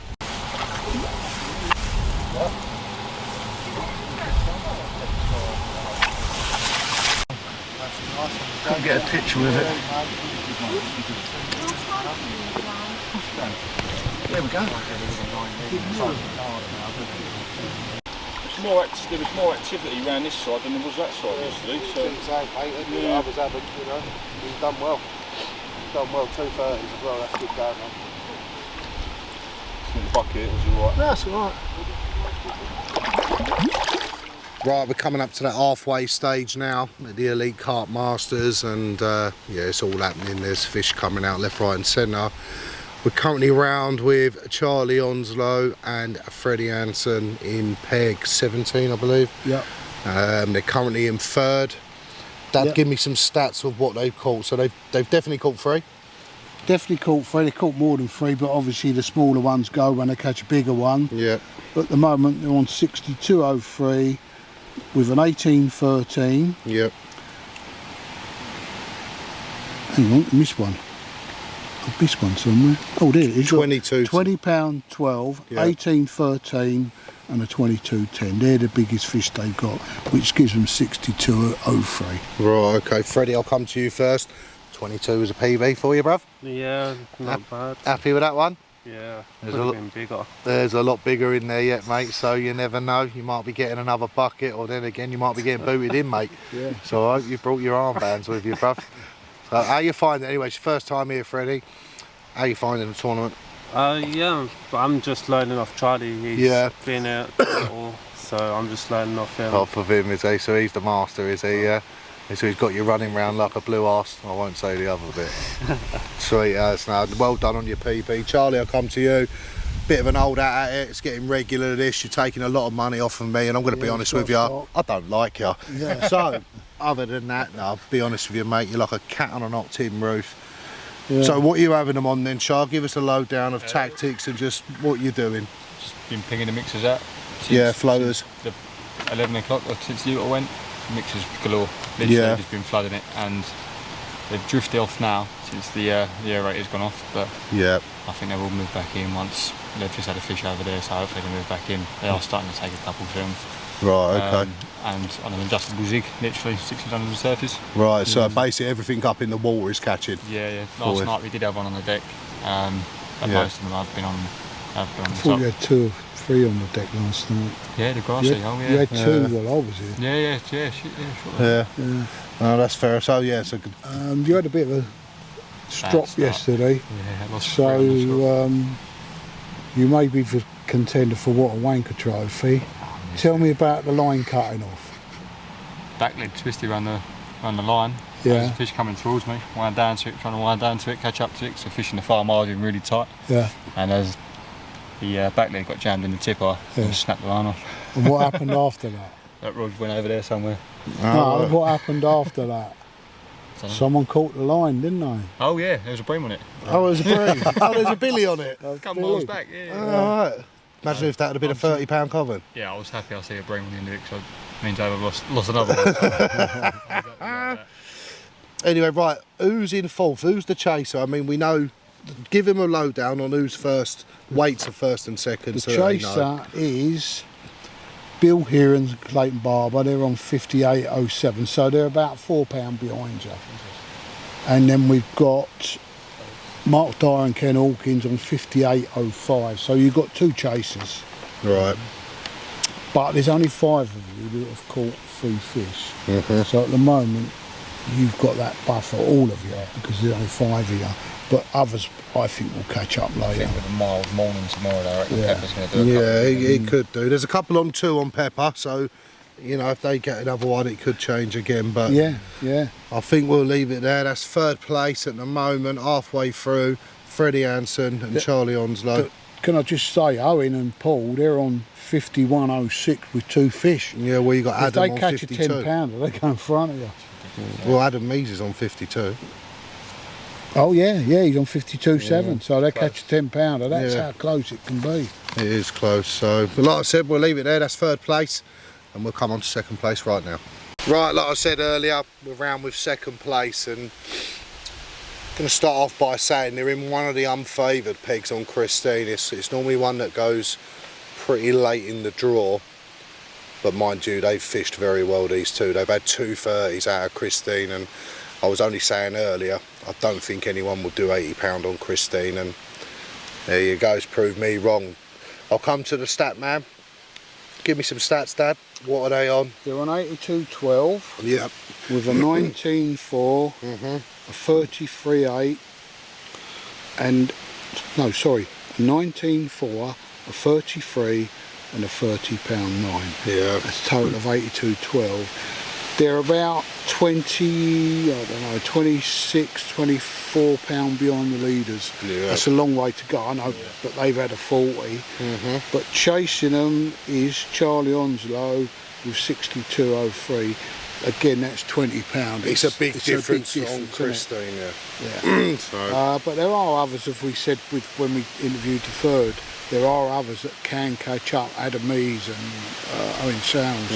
Couldn't get a picture with it. There we go. There was more activity around this side than there was that side yesterday. So Yeah. Others haven't, you know. He's done well. He's done well. 2 30s as well. That's good going on. the bucket was alright. That's alright. Right, we're coming up to that halfway stage now at the Elite Carp Masters, and yeah, it's all happening. There's fish coming out left, right and centre. We're currently round with Charlie Onslow and Freddie Hansen in peg 17, I believe. Yep. They're currently in 3rd. Dad, Yep. give me some stats of what they've caught. So they've definitely caught 3. Definitely caught 3. They caught more than 3, but obviously the smaller ones go when they catch a bigger one. Yeah. At the moment they're on 62.03 with an 18.13. Yep. Hang on, I missed one. I missed one somewhere. Oh, there it is. £22. £20.12, Yeah. 18.13 and a 22.10. They're the biggest fish they've got, which gives them 62.03. Right, okay. Freddie, I'll come to you first. 22 is a PB for you, bruv? Yeah, not bad. Happy with that one? Yeah, There's could have been bigger. There's a lot bigger in there yet, mate, so you never know. You might be getting another bucket, or then again, you might be getting booted in, mate. Yeah. So I hope you brought your armbands with you, bruv. So how you finding it? Anyway, it's your first time here, Freddie. How you finding the tournament? Yeah, I'm just learning off Charlie. He's been here all, so I'm just learning off him. Off of him, is he? So he's the master, is he? Yeah. So he's got you running around like a blue arse. I won't say the other bit. Sweet as. Now, well done on your PB. Charlie, I'll come to you. Bit of an old at it. It's getting regular this. You're taking a lot of money off of me, and I'm going to be honest with you. I don't like you. Yeah. So, other than that, no, I'll be honest with you, mate. You're like a cat on a knocked tin roof. Yeah. So, what are you having them on then, Char? Give us a lowdown of tactics and just what you're doing. Just been pinging the mixers out. Yeah, floaters. The 11 o'clock or since the went. Mixers galore, literally just been flooding it, and they've drifted off now since the aerator's gone off, but I think they will move back in once they've just had a fish over there, so hopefully they'll move back in. They are starting to take a couple films. Right, okay. And on an adjustable zig, literally 6 under the surface. Right, so basically everything up in the water is catching. Yeah. Last night we did have one on the deck, but most of them have been on I thought you had 2 or 3 on the deck last night. Yeah, the grassy hole, You had 2 while I was here. Yeah. Oh, that's fair. So, yeah, it's a good... you had a bit of a strop yesterday. Yeah, I lost so you may be the contender for what a wanker trophy. Tell me about the line cutting off. Back leg twisty around the line. Yeah. There's a fish coming towards me, wind down to it, trying to wind down to it, catch up to it, so fish in the far margin really tight. Yeah. And as the back leg got jammed in the tipper, and snapped the line off. And what happened after that? That rod went over there somewhere. No, what happened after that? Someone caught the line, didn't they? Oh yeah, there was a bream on it. Oh, there's a bream. Oh, there's a billy on it. A couple miles back, yeah. Oh, right. Imagine if that had been a 30-pound coven. Yeah, I was happy I see a bream on the end of it, because it means I've lost another one. Anyway, right, who's in fourth? Who's the chaser? I mean, we know, give him a lowdown on who's first, weights of first and second. The so they know. chaser is Bill here and Clayton Barber. They're on 58.07, so they're about £4 behind you. And then we've got Mark Dyer and Ken Hawkins on 58.05, so you've got 2 chasers. Right. But there's only 5 of you that have caught 3 fish. So at the moment, you've got that buffer, all of you, because there's only 5 of you. But others, I think, will catch up later. I think with a mild morning tomorrow, I reckon Pepper's going to do a couple. Yeah, he could do. There's a couple on 2 on Pepper, so, you know, if they get another one, it could change again. But yeah. I think we'll leave it there. That's 3rd place at the moment, halfway through. Freddie Hansen and Charlie Onslow. Can I just say, Owen and Paul, they're on 51.06 with 2 fish. Yeah, well, you got if Adam they on catch 52. a 10-pounder, they go in front of you. Well, Adam Mees is on 52. Oh yeah, he's on 52.7, so they catch a 10-pounder. That's how close it can be. It is close, so, but like I said, we'll leave it there. That's 3rd place, and we'll come on to 2nd place right now. Right, like I said earlier, we're round with 2nd place, and I'm going to start off by saying they're in one of the unfavoured pegs on Christine. It's normally one that goes pretty late in the draw, but mind you, they've fished very well, these 2. They've had 2 30s out of Christine, and I was only saying earlier, I don't think anyone will do £80 on Christine, and there you go, it's proved me wrong. I'll come to the stat man. Give me some stats, Dad. What are they on? They're on 82.12. Yep. With a 19.4, a 33.8, and no, sorry, a 19.4, a 33, and a £30.9. Yeah. That's a total of 82.12. They're about 26, 24 pound beyond the leaders. Yeah. That's a long way to go. I know, but they've had a 40. But chasing them is Charlie Onslow with 62.03. Again, that's £20. It's a big difference on Christine, yeah. But there are others, as we said when we interviewed the 3rd, there are others that can catch up. Adam Mees and Owen Sounds.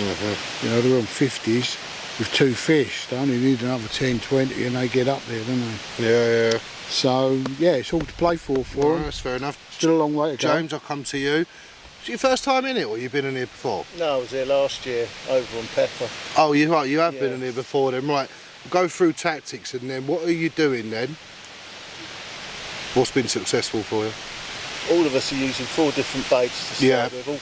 You know, they're on 50s with 2 fish. They only need another 10, 20 and they get up there, don't they? Yeah. So, yeah, it's all to play for them. That's fair enough. Still a long way to go. James, I'll come to you. it your first time in it, or you've been in here before? No, I was here last year over on Pepper. Oh, you're right, you have been in here before then, right. Go through tactics and then what are you doing then? What's been successful for you? All of us are using 4 different baits to start with, all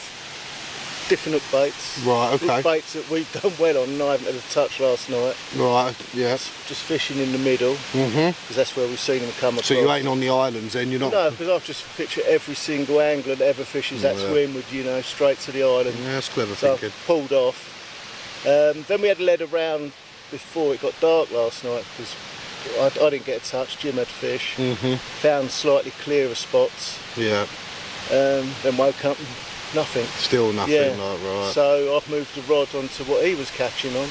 different hook baits. Right, okay. Hook baits that we've done well on and I haven't had a touch last night. Right, yeah. Just fishing in the middle, because that's where we've seen them come across. So you ain't on the islands then, you're not? No, because I've just pictured every single angler that ever fishes that swim would, you know, straight to the island. Yeah, that's clever so thinking. I've pulled off. Then we had led around before it got dark last night, because I didn't get a touch, Jim had fish. Found slightly clearer spots. Yeah. Then woke up and nothing. Still nothing, right. So I've moved the rod onto what he was catching on,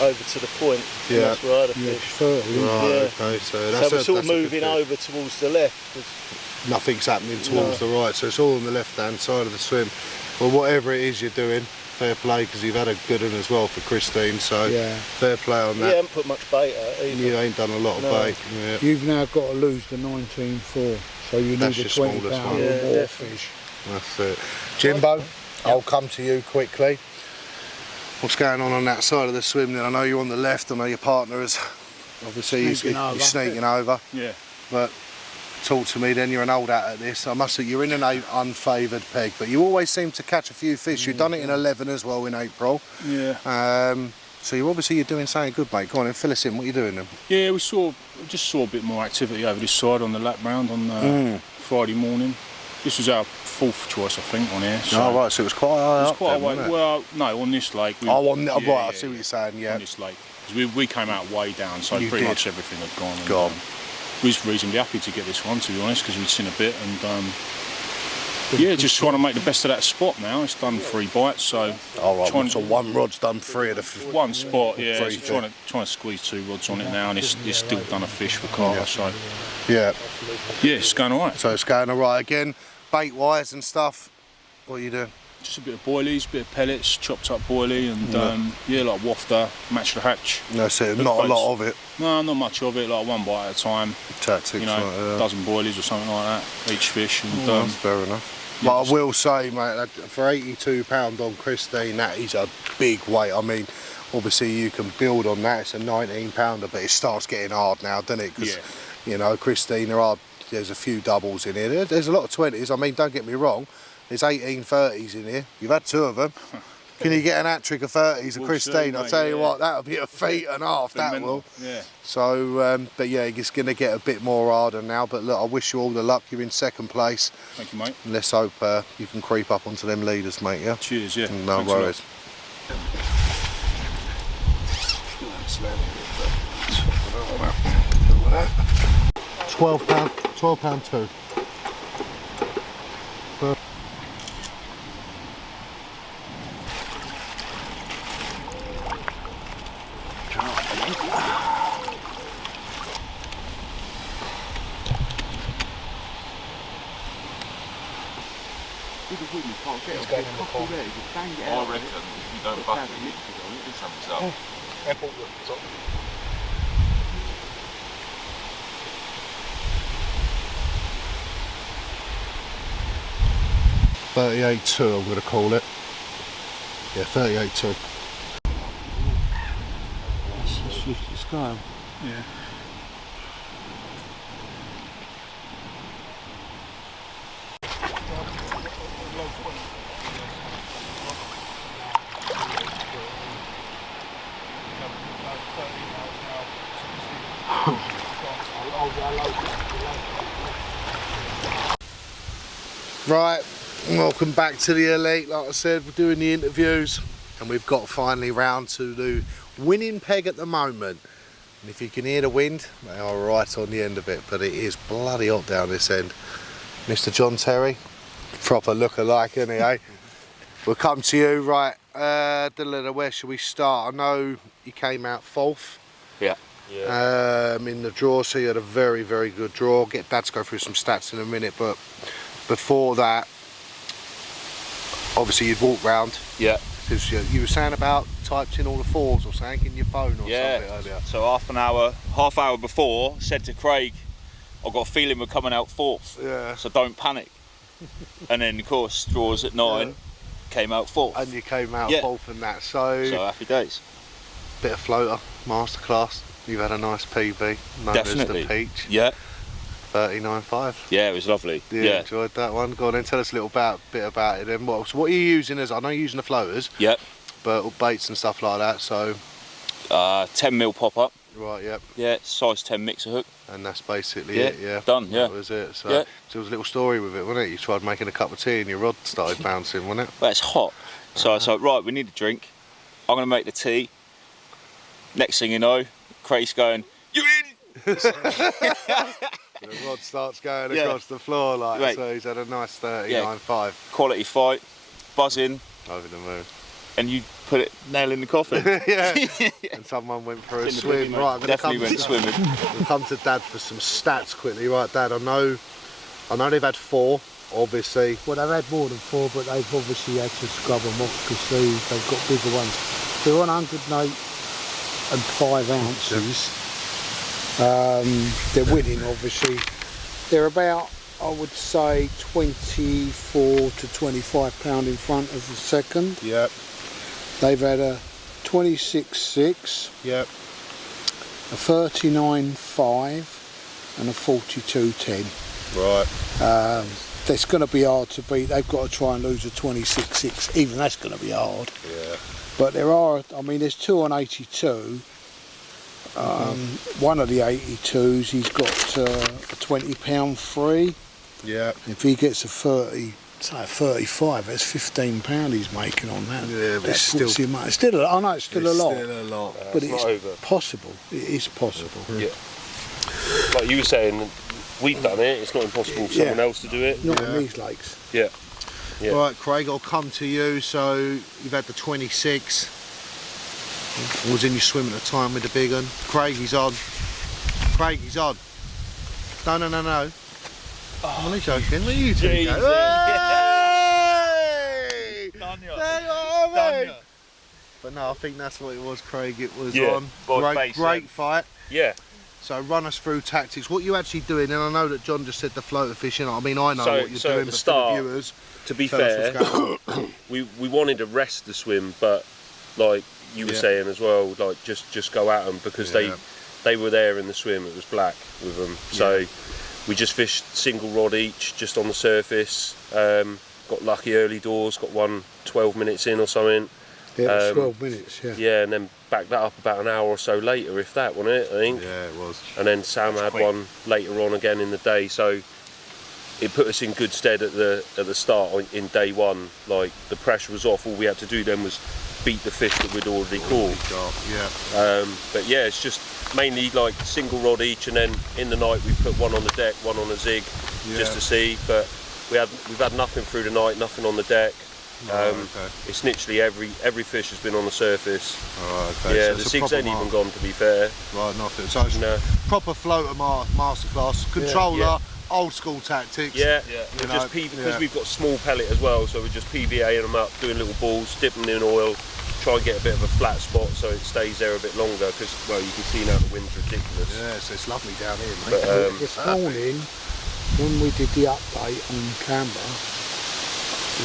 over to the point. And that's where I had a fish. Okay, so that's we're sort of moving over towards the left. Nothing's happening towards the right, so it's all on the left-hand side of the swim. Well, whatever it is you're doing, fair play, because you've had a good one as well for Christine, so fair play on that. You haven't put much bait out either. You ain't done a lot of bait. Yeah. You've now got to lose the 19.4, so you need a 20 pound or more fish. That's it. Jimbo, I'll come to you quickly. What's going on that side of the swim then? I know you're on the left, I know your partner is obviously he's sneaking over. Yeah. But talk to me then, you're an old hat at this. I must say you're in an unfavoured peg, but you always seem to catch a few fish. You've done it in 11 as well in April. Yeah. So you're doing something good, mate. Go on and fill us in. What are you doing then? Yeah, we just saw a bit more activity over this side on the lap round on Friday morning. This was our 4th choice, I think, on here. So right, so it was quite high up then, wasn't it? Well, no, on this lake. I see what you're saying, yeah. On this lake. Because we came out way down, so pretty much everything had gone. Gone. We was reasonably happy to get this one, to be honest, because we'd seen a bit, and just trying to make the best of that spot now. It's done 3 bites, so. So one rod's done 3 of the one spot, yeah. So trying to squeeze 2 rods on it now, and it's still done a fish for Carter. So it's going all right. So it's going all right again. Bait wise and stuff, what are you doing? Just a bit of boilies, a bit of pellets, chopped up boilie, and like wafter, match the hatch. That's it. Not a lot of it. No, not much of it. Like 1 bite at a time. Tactics, you know, a dozen boilies or something like that each fish. And that's fair enough. But I will say, mate, for £82 on Christine, that is a big weight. I mean, obviously you can build on that. It's a 19-pounder, but it starts getting hard now, doesn't it? Because you know, Christine, there's a few doubles in here. There's a lot of 20s. I mean, don't get me wrong. There's 18 30s in here. You've had 2 of them. Can you get an hat-trick of 30s of Christine? I'll tell you what, that'll be a feat and a half, that will. Yeah. So, but yeah, it's going to get a bit more harder now. But look, I wish you all the luck. You're in 2nd place. Thank you, mate. And let's hope you can creep up onto them leaders, mate, yeah? Cheers, yeah. No Thanks worries. £12 2. I reckon if you don't bucket it, it comes up. 38.2, I'm going to call it. Yeah, 38.2. That's 50 scale. Yeah. Right, welcome back to the Elite. Like I said, we're doing the interviews and we've got finally round to the winning peg at the moment. And if you can hear the wind, they are right on the end of it, but it is bloody hot down this end. Mr. John Terry, proper look-alike, isn't he, eh? We'll come to you, right, where should we start? I know you came out 4th. Yeah. In the draw, so you had a very, very good draw. Get Dad to go through some stats in a minute, but before that, obviously you'd walk round. Yeah. Because you were saying about typed in all the 4s or something in your phone or something earlier. So half hour before, said to Craig, I've got a feeling we're coming out 4th. Yeah. So don't panic. and then of course straws at 9 came out 4th. And you came out 4th in that, so happy days. Bit of floater, masterclass. You've had a nice PB, known Definitely. as the Peach. Yeah. 39.5. Yeah, it was lovely. Yeah, enjoyed that one. Go on then, tell us a little bit about it then. So what are you using as, I know you're using the floaters. Yep. But baits and stuff like that, so. 10mm pop-up. Right, yep. Yeah, size 10 mixer hook. And that's basically it, yeah. Done, yeah. That was it. So, yeah. So there was a little story with it, wasn't it? You tried making a cup of tea and your rod started bouncing, wasn't it? Well, it's hot. So I was like, right, we need a drink. I'm going to make the tea. Next thing you know, Craig's going, "You in?" The rod starts going across the floor like so. He's had a nice 39.5. Quality fight, buzzing. Over the moon. And you put it nail in the coffin. Yeah. And someone went for a swim. Right, I'm definitely went swimming. We'll come to Dad for some stats quickly. Right, Dad, I know they've had 4, obviously. Well, they've had more than 4, but they've obviously had to scrub them off because they've got bigger ones. They're on 105 ounces. They're winning, obviously. They're about, I would say, 24 to 25 pound in front of the second. Yep. They've had a 26.6. Yep. A 39.5 and a 42.10. Right. That's going to be hard to beat. They've got to try and lose a 26.6. Even that's going to be hard. Yeah. But there are, I mean, there's 2 on 82. One of the 82s, he's got a £20 free. Yeah. If he gets a 30, say a 35, that's £15 he's making on that. Yeah, but it's still, it's still a lot. I know it's still a lot. Still a lot. But it's possible. It is possible. Yeah. Like you were saying, we've done it. It's not impossible for someone else to do it. Not in these lakes. Yeah. Yeah. Right, Craig, I'll come to you. So you've had the 26. I was in your swim at the time with the big one. Craig, he's on. Craig, he's on. No. I'm only joking. What are you doing? Hey! But no, I think that's what it was, Craig. It was on. Great fight. Yeah. So run us through tactics. What are you actually doing? And I know that John just said the floater fishing. I mean, I know what you're doing, but for the viewers, to be fair, we wanted to rest the swim, but like you were saying as well, like just go at them because they were there in the swim. It was black with them, so we just fished single rod each, just on the surface. Got lucky early doors. Got one 12 minutes in or something. Yeah, it was 12 minutes. Yeah. Yeah, and then backed that up about an hour or so later, if that, wasn't it? I think. Yeah, it was. And then Sam had one later on again in the day, so it put us in good stead at the start in day one. Like the pressure was off. All we had to do then was beat the fish that we'd already caught. But yeah, it's just mainly like single rod each, and then in the night we put one on the deck, one on a zig, just to see. But we've had nothing through the night, nothing on the deck. It's literally every fish has been on the surface. Yeah, so the zigs ain't even gone, to be fair. Right, nothing. So it's proper floater masterclass, controller, old school tactics. Yeah. Just because we've got small pellet as well, so we're just PVAing them up, doing little balls, dipping them in oil, try and get a bit of a flat spot so it stays there a bit longer. Because you can see now the wind's ridiculous. Yeah, so it's lovely down here, mate. But, this morning, when we did the update on camera,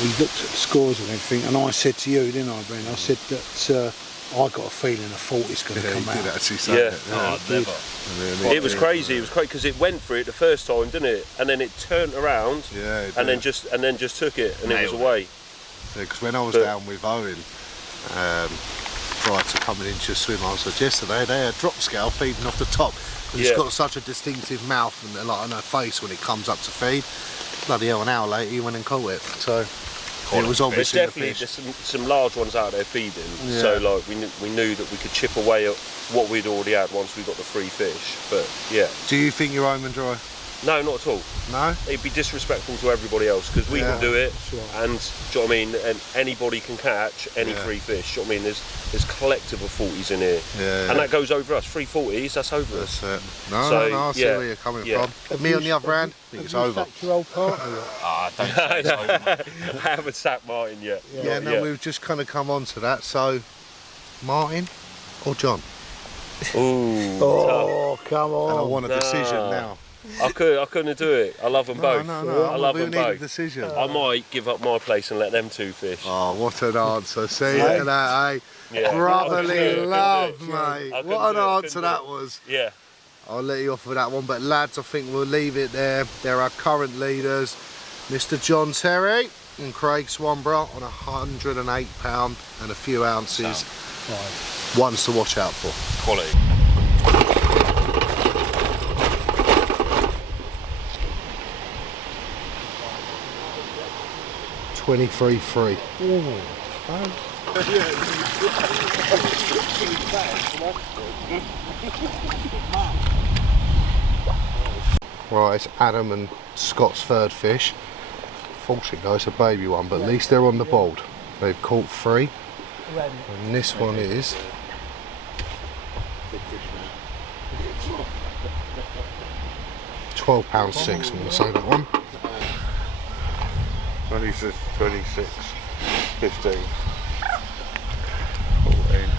we looked at the scores and everything, and I said to you, didn't I, Ben? I said that I got a feeling a 40's going to come out. Did actually say that. Never. It was crazy. It was crazy because it went for it the first time, didn't it? And then it turned around, and then just took it, and it was away. Because when I was down with Owen, prior to coming into a swim, I said yesterday they had drop scale feeding off the top. Because it's got such a distinctive mouth and like on her face when it comes up to feed. Bloody hell, an hour later he went and caught it. So it was obviously there's definitely some large ones out there feeding. So like we knew that we could chip away at what we'd already had once we got the free fish. But yeah. Do you think you're home and dry? No, not at all. No? It'd be disrespectful to everybody else because we can do it, and do you know what I mean? And anybody can catch any free fish. Do you know what I mean? There's collective of 40s in here, and that goes over us. 3 40s, that's over us. That's it. No, I see where you're coming from. Me on the other hand, I think it's over. Have you your old partner yet? I haven't sacked Martin yet. We've just kind of come on to that. So, Martin or John? Ooh. Oh, come on. And I want a decision now. I couldn't do it. I love them both. No, I love we them need a both. decision. I might give up my place and let them two fish. Oh, what an answer. See, look at that, eh? Yeah. Brotherly I love, couldn't mate. do it. What an answer that was. Yeah. I'll let you off with that one, but lads, I think we'll leave it there. They're our current leaders, Mr. John Terry and Craig Swanborough on 108 pound and a few ounces. Ones to watch out for. Quality. 23.3. Right, it's Adam and Scott's third fish. Fortunately, it's a baby one, but at least they're on the board. They've caught 3, and this one is £12.6. I'm going to say that one. 26, 26, 15, 14.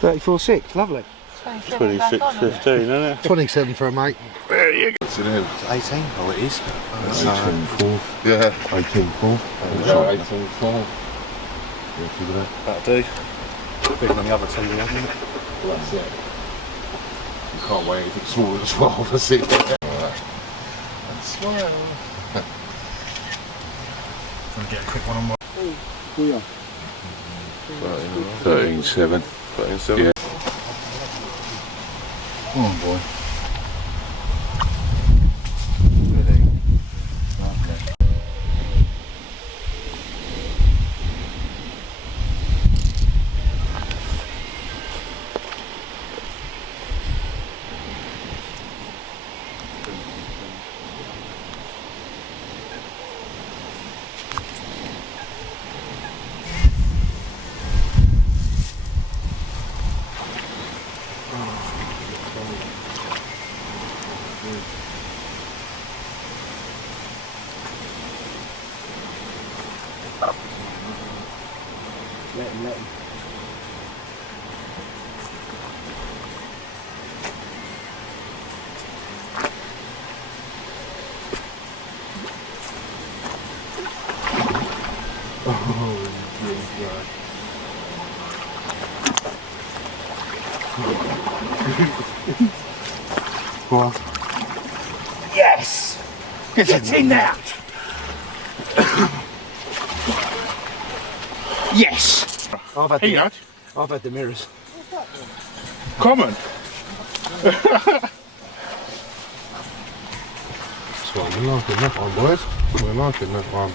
34.6, lovely. 26, 15, isn't it? 27 for a mate. There you go. It's 18. Oh, it is. 18.4. Yeah. 18.4. 18.4. That'll do. Bigger than the other two, yeah. Well, that's it. You can't weigh anything smaller than 12, I see. And swell. Trying to get a quick one on my. 13.7. 13.7. Yeah. Come on, boy. Let him. Go on. Yes! Get in there! Yes! I've had the mirrors. Common. So we're liking that one, boys. We're liking that one.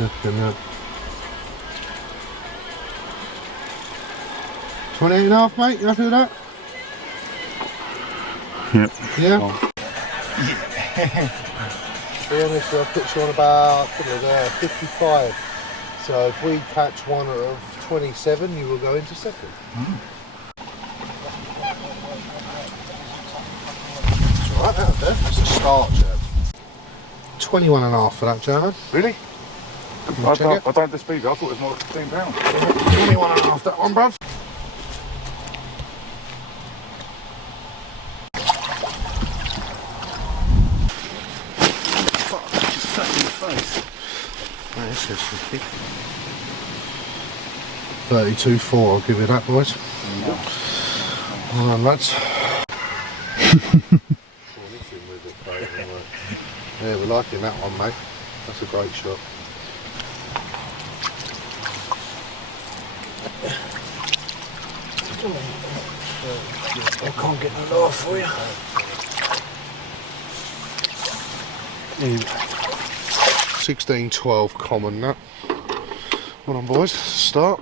Looking up. 28.5, mate. You happy with that? Yep. Yeah? To be honest, I'll put you on about 55. So if we catch one of 27, you will go into second. That's right, out there. That's a start, Jab. 21.5 for that, German. Really? I don't dispute it. I thought it was more than £15. 21.5 that one, bruv. That's just 32.4, I'll give you that, boys. Well done, lads. Yeah, we're liking that one, mate. That's a great shot. I can't get no lower for you. 16.12 common that. Well on, boys, start.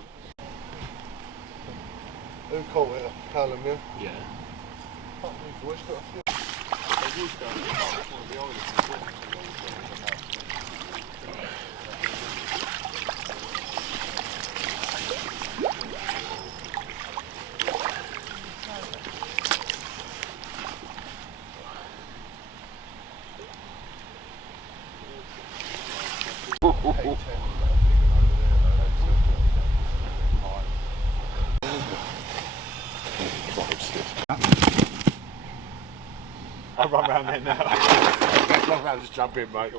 Who caught it? Callum, yeah? Yeah. I'll run round there now. Run round, just jump in, mate.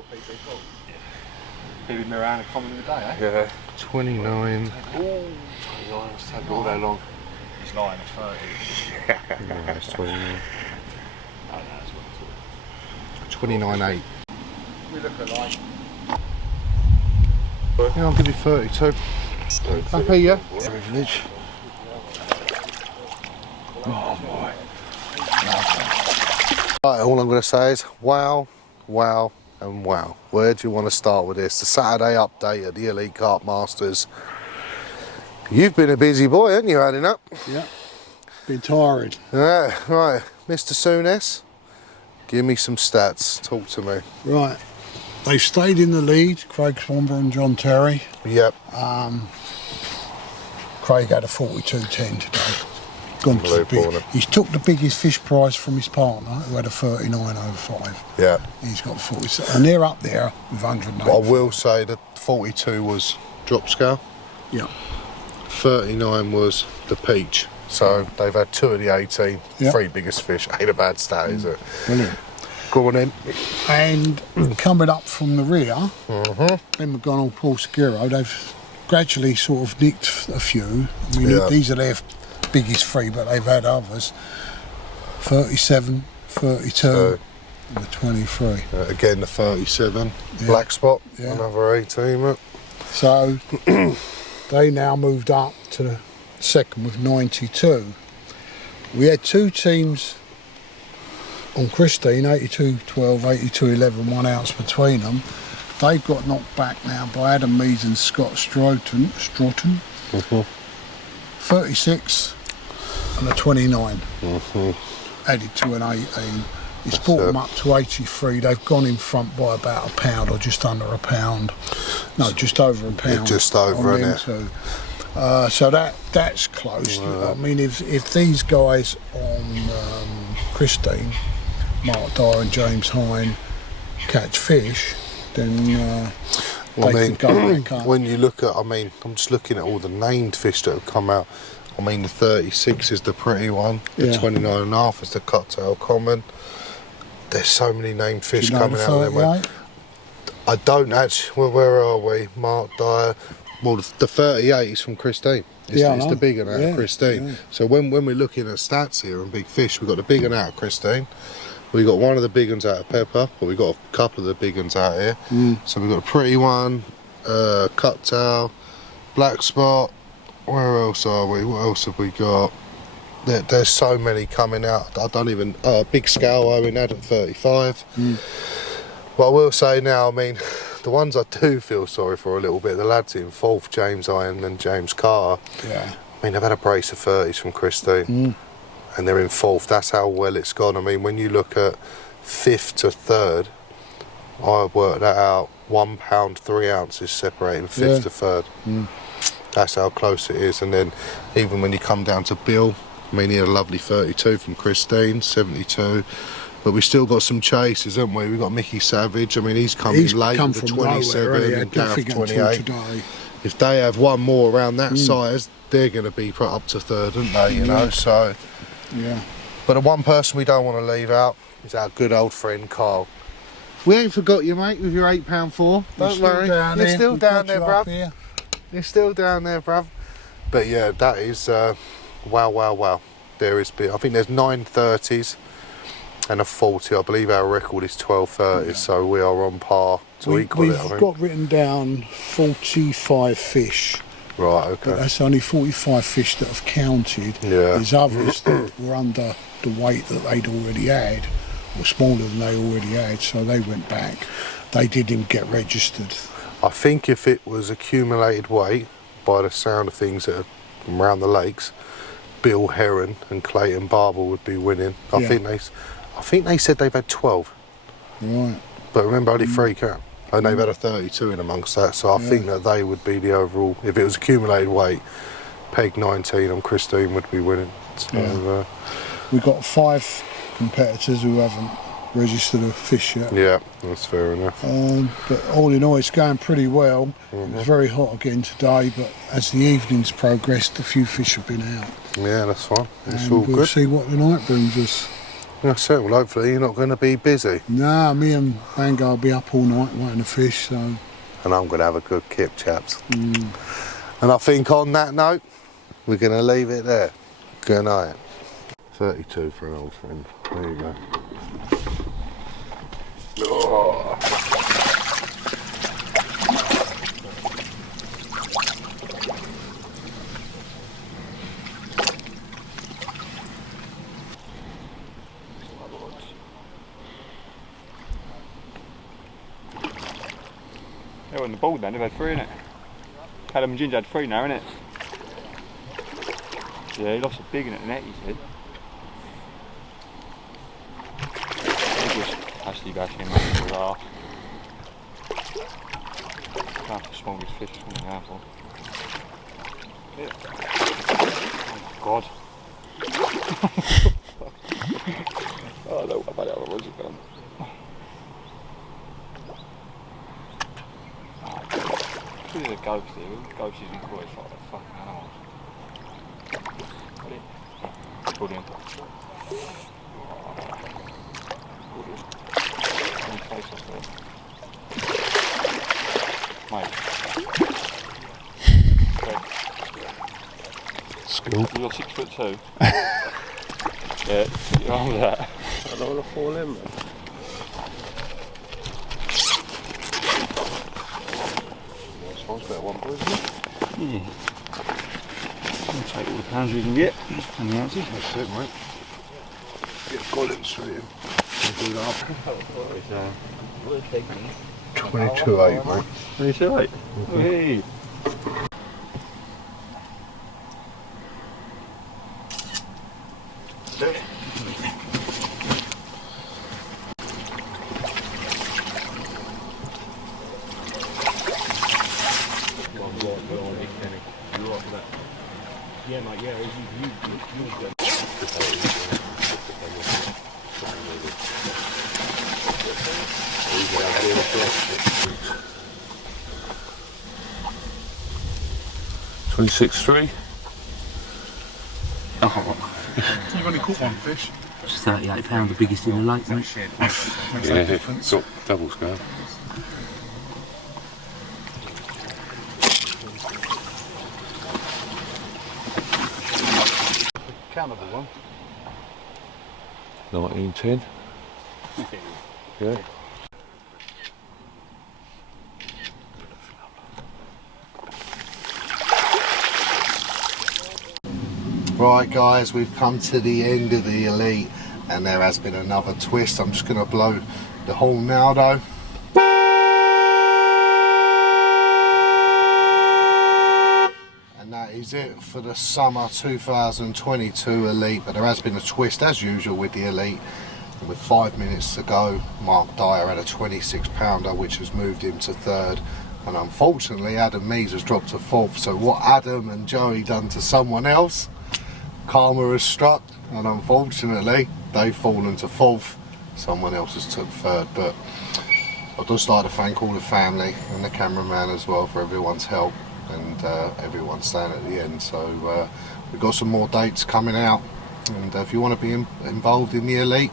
Leaving me around a comment of the day, eh? Yeah. 29. Ooh, 29, it's taken all day long. It's 9, it's 30. No, it's 29. Oh, no, that's what 29.8. we look alike. Yeah, I'll give you 32. Happy, yeah? Privilege. Oh boy. Right, all I'm going to say is wow, wow, and wow. Where do you want to start with this? The Saturday update at the Elite Carp Masters. You've been a busy boy, haven't you, adding up? Yeah. Been tired. Yeah, right. Mr. Souness, give me some stats. Talk to me. Right. They've stayed in the lead, Craig Swamber and John Terry. Yep. Craig had a 42.10 today. Gone to the big, he's took the biggest fish prize from his partner, who had a 39.05. Yeah. He's got 47, and they're up there with 108. But I will say that 42 was drop scale. Yeah. 39 was the peach. So they've had 2 of the 18, Yep. 3 biggest fish. Ain't a bad stat, is it? Brilliant. Go on in. And coming up from the rear, Ben McDonald, Paul Seguro, they've gradually sort of nicked a few. I mean, these are their biggest 3, but they've had others. 37, 32, and the 23. Again, the 37. Black spot, another 18. Mate. So they now moved up to the second with 92. We had 2 teams on Christine, 82-12, 82-11, 1 ounce between them. They've got knocked back now by Adam Meads and Scott Stroughton. 36 and a 29. Added to an 18. It's brought them up to 83. They've gone in front by about a pound or just under a pound. No, just over a pound. Just over, isn't it? So that's close. I mean, if these guys on Christine, Mark Dyer and James Hine, catch fish, then they can go back up. When you look at, I mean, I'm just looking at all the named fish that have come out. I mean, the 36 is the pretty one, the 29.5 is the cocktail common. There's so many named fish coming out there. I don't actually, well, where are we? Mark Dyer. Well, the 38 is from Christine. It's the big one out of Christine. Yeah. So when we're looking at stats here and big fish, we've got the big one out of Christine. We've got one of the big ones out of Pepper, but we've got a couple of the big ones out here. So we've got a pretty one, Cuttail, Black Spot. Where else are we? What else have we got? There's so many coming out. I don't even... big scale Owen had at 35. But I will say now, I mean, the ones I do feel sorry for a little bit, the lads in 4th, James Iron and James Carter. Yeah. I mean, they've had a brace of 30s from Christine. And they're in 4th. That's how well it's gone. I mean, when you look at 5th to 3rd, I worked that out. 1 pound 3 ounces separating 5th to 3rd. That's how close it is. And then even when you come down to Bill, I mean, he had a lovely 32 from Christine, 72. But we still got some chases, haven't we? We've got Mickey Savage. I mean, he's come in late with the 27 and Gav 28. If they have one more around that size, they're going to be put up to 3rd, aren't they? You know, so... Yeah. But the one person we don't want to leave out is our good old friend Carl. We ain't forgot you, mate, with your £8.4. Don't worry. You're still down there, bruv. You're still down there, bruv. But yeah, that is wow, wow, wow. There is I think there's 9 30s and a 40. I believe our record is 12 30s, so we are on par to equal it. I think. We've got written down 45 fish. Right, okay. But that's only 45 fish that have counted. Yeah. There's others that were under the weight that they'd already had, or smaller than they already had, so they went back. They didn't get registered. I think if it was accumulated weight, by the sound of things that are from around the lakes, Bill Heron and Clayton Barber would be winning. I think they said they've had 12. Right. But remember, only 3 count. And they've had a 32 in amongst that, so I think that they would be the overall. If it was accumulated weight, Peg 19 on Christine would be winning. So, we've got 5 competitors who haven't registered a fish yet. Yeah, that's fair enough. But all in all, it's going pretty well. It was very hot again today, but as the evenings progressed, a few fish have been out. Yeah, that's fine. It's and all we'll good. See what the night brings us. That's it. Well, hopefully you're not going to be busy. Nah, me and Bango will be up all night waiting to fish, so... And I'm going to have a good kip, chaps. And I think on that note, we're going to leave it there. Good night. 32 for an old friend. There you go. Oh. They're on the ball then, they've had 3 innit? Callum and Ginger had 3 now, innit? Yeah, he lost a big one at the net, he said. He just actually bashing him in the half. That's the smallest fish from the apple. Yeah. Oh God. Oh no, I've had it, what's it gone? This is a ghost here, ghost is in quite like a fucking animal. Ready? Brilliant. Brilliant. Any face off there. Mate. Scoop. You're 6'2". Yeah, you're on with that. I don't want to fall in, man. About 1 point, isn't it? Yeah. We'll take all the pounds we can get and the ounces. That's it, mate. Get Collins for him. Do that. 22.8, mate. 22.8? Hey. Yeah, mate, yeah, you good. 26.3. Oh. You've only caught 1 fish. It's £38, the biggest in the lake, mate. Yeah, it's got double scale. Countable one. 1910. Yeah. Right guys, we've come to the end of the elite and there has been another twist. I'm just going to blow the horn now though. And that is it for the summer 2022 elite, but there has been a twist as usual with the elite. And with 5 minutes to go, Mark Dyer had a 26 pounder which has moved him to 3rd. And unfortunately Adam Mees has dropped to 4th. So what Adam and Joey done to someone else, karma has struck, and unfortunately they've fallen to 4th. Someone else has took 3rd. But I'd just like to thank all the family and the cameraman as well for everyone's help and everyone staying at the end. So we've got some more dates coming out, and if you want to be involved in the elite,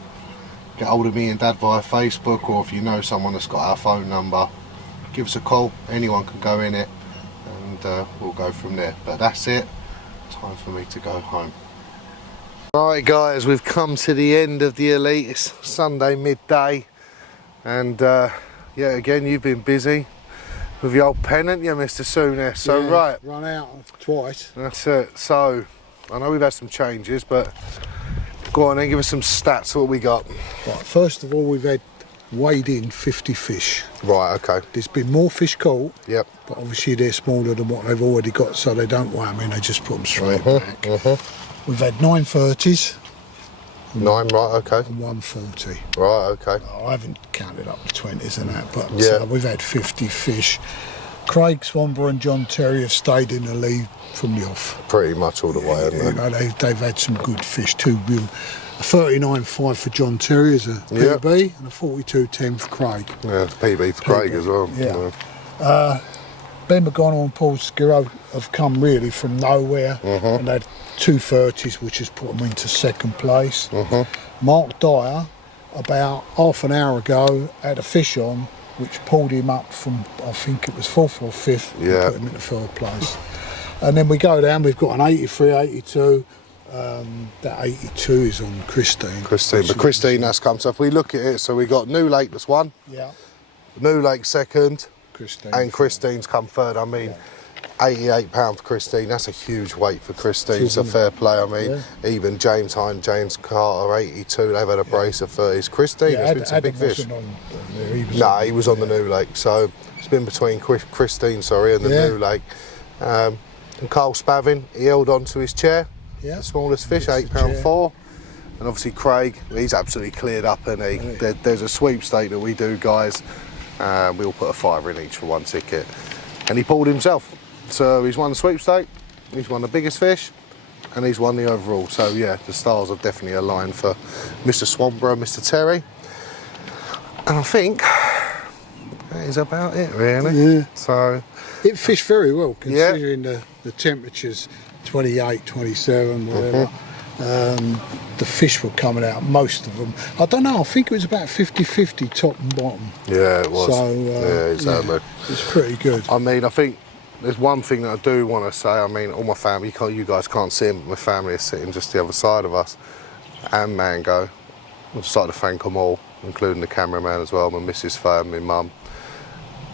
get hold of me and Dad via Facebook, or if you know someone that's got our phone number, give us a call. Anyone can go in it, and we'll go from there. But that's it. Time for me to go home. Right guys, we've come to the end of the elite. It's Sunday midday, and yeah, again you've been busy with your old pennant, you Mr. Souness. So yeah, right, run out twice. That's it. So I know we've had some changes, but go on then, give us some stats. What we got? Right, first of all, we've had weighed in 50 fish. Right, okay. There's been more fish caught. Yep. But obviously they're smaller than what they've already got, so they don't weigh them in, they just put them straight back. We've had 9 30s. 9, right, okay. And 140. Right, okay. I haven't counted up the 20s and that, but yeah. We've had 50 fish. Craig Swanborough and John Terry have stayed in the lead from the off. Pretty much all the way, haven't they? You know, they've had some good fish too. A 39.5 for John Terry as a PB, and a 42.10 for Craig. Yeah, it's PB for Craig as well. Yeah. Ben McGonnell and Paul Skiro have come really from nowhere, and 2 30s, which has put them into second place. Mark Dyer, about half an hour ago, had a fish on, which pulled him up from, I think it was 4th or 5th, and put him into 3rd place. And then we go down, we've got an 83, 82. That 82 is on Christine. But Christine has come. So if we look at it, so we got New Lake that's 1. Yeah. New Lake 2nd. Christine. And Christine's come 3rd. I mean, £88 for Christine. That's a huge weight for Christine. It's a fair play. I mean, even James Hine, James Carter, 82. They've had a brace of 30s. Christine has been some big fish. He was on the New Lake. So it's been between Christine, and the New Lake. And Carl Spavin, he held on to his chair. The smallest fish, £8.4. And obviously Craig, he's absolutely cleared up, and there's a sweepstake that we do, guys. We'll put a £5 in each for 1 ticket. And he pulled himself. So he's won the sweepstake, he's won the biggest fish, and he's won the overall. So yeah, the stars are definitely aligned for Mr. Swanborough, Mr. Terry. And I think that is about it, really. Yeah. So it fished very well, considering the temperatures, 28, 27, whatever. The fish were coming out, most of them. I don't know, I think it was about 50-50 top and bottom. Yeah, it was. So, yeah, exactly. It's pretty good. I mean, I think there's one thing that I do want to say. I mean, all my family, you guys can't see them, but my family is sitting just the other side of us. And Mango. I'd just like to thank them all, including the cameraman as well, my missus, Faye and my mum.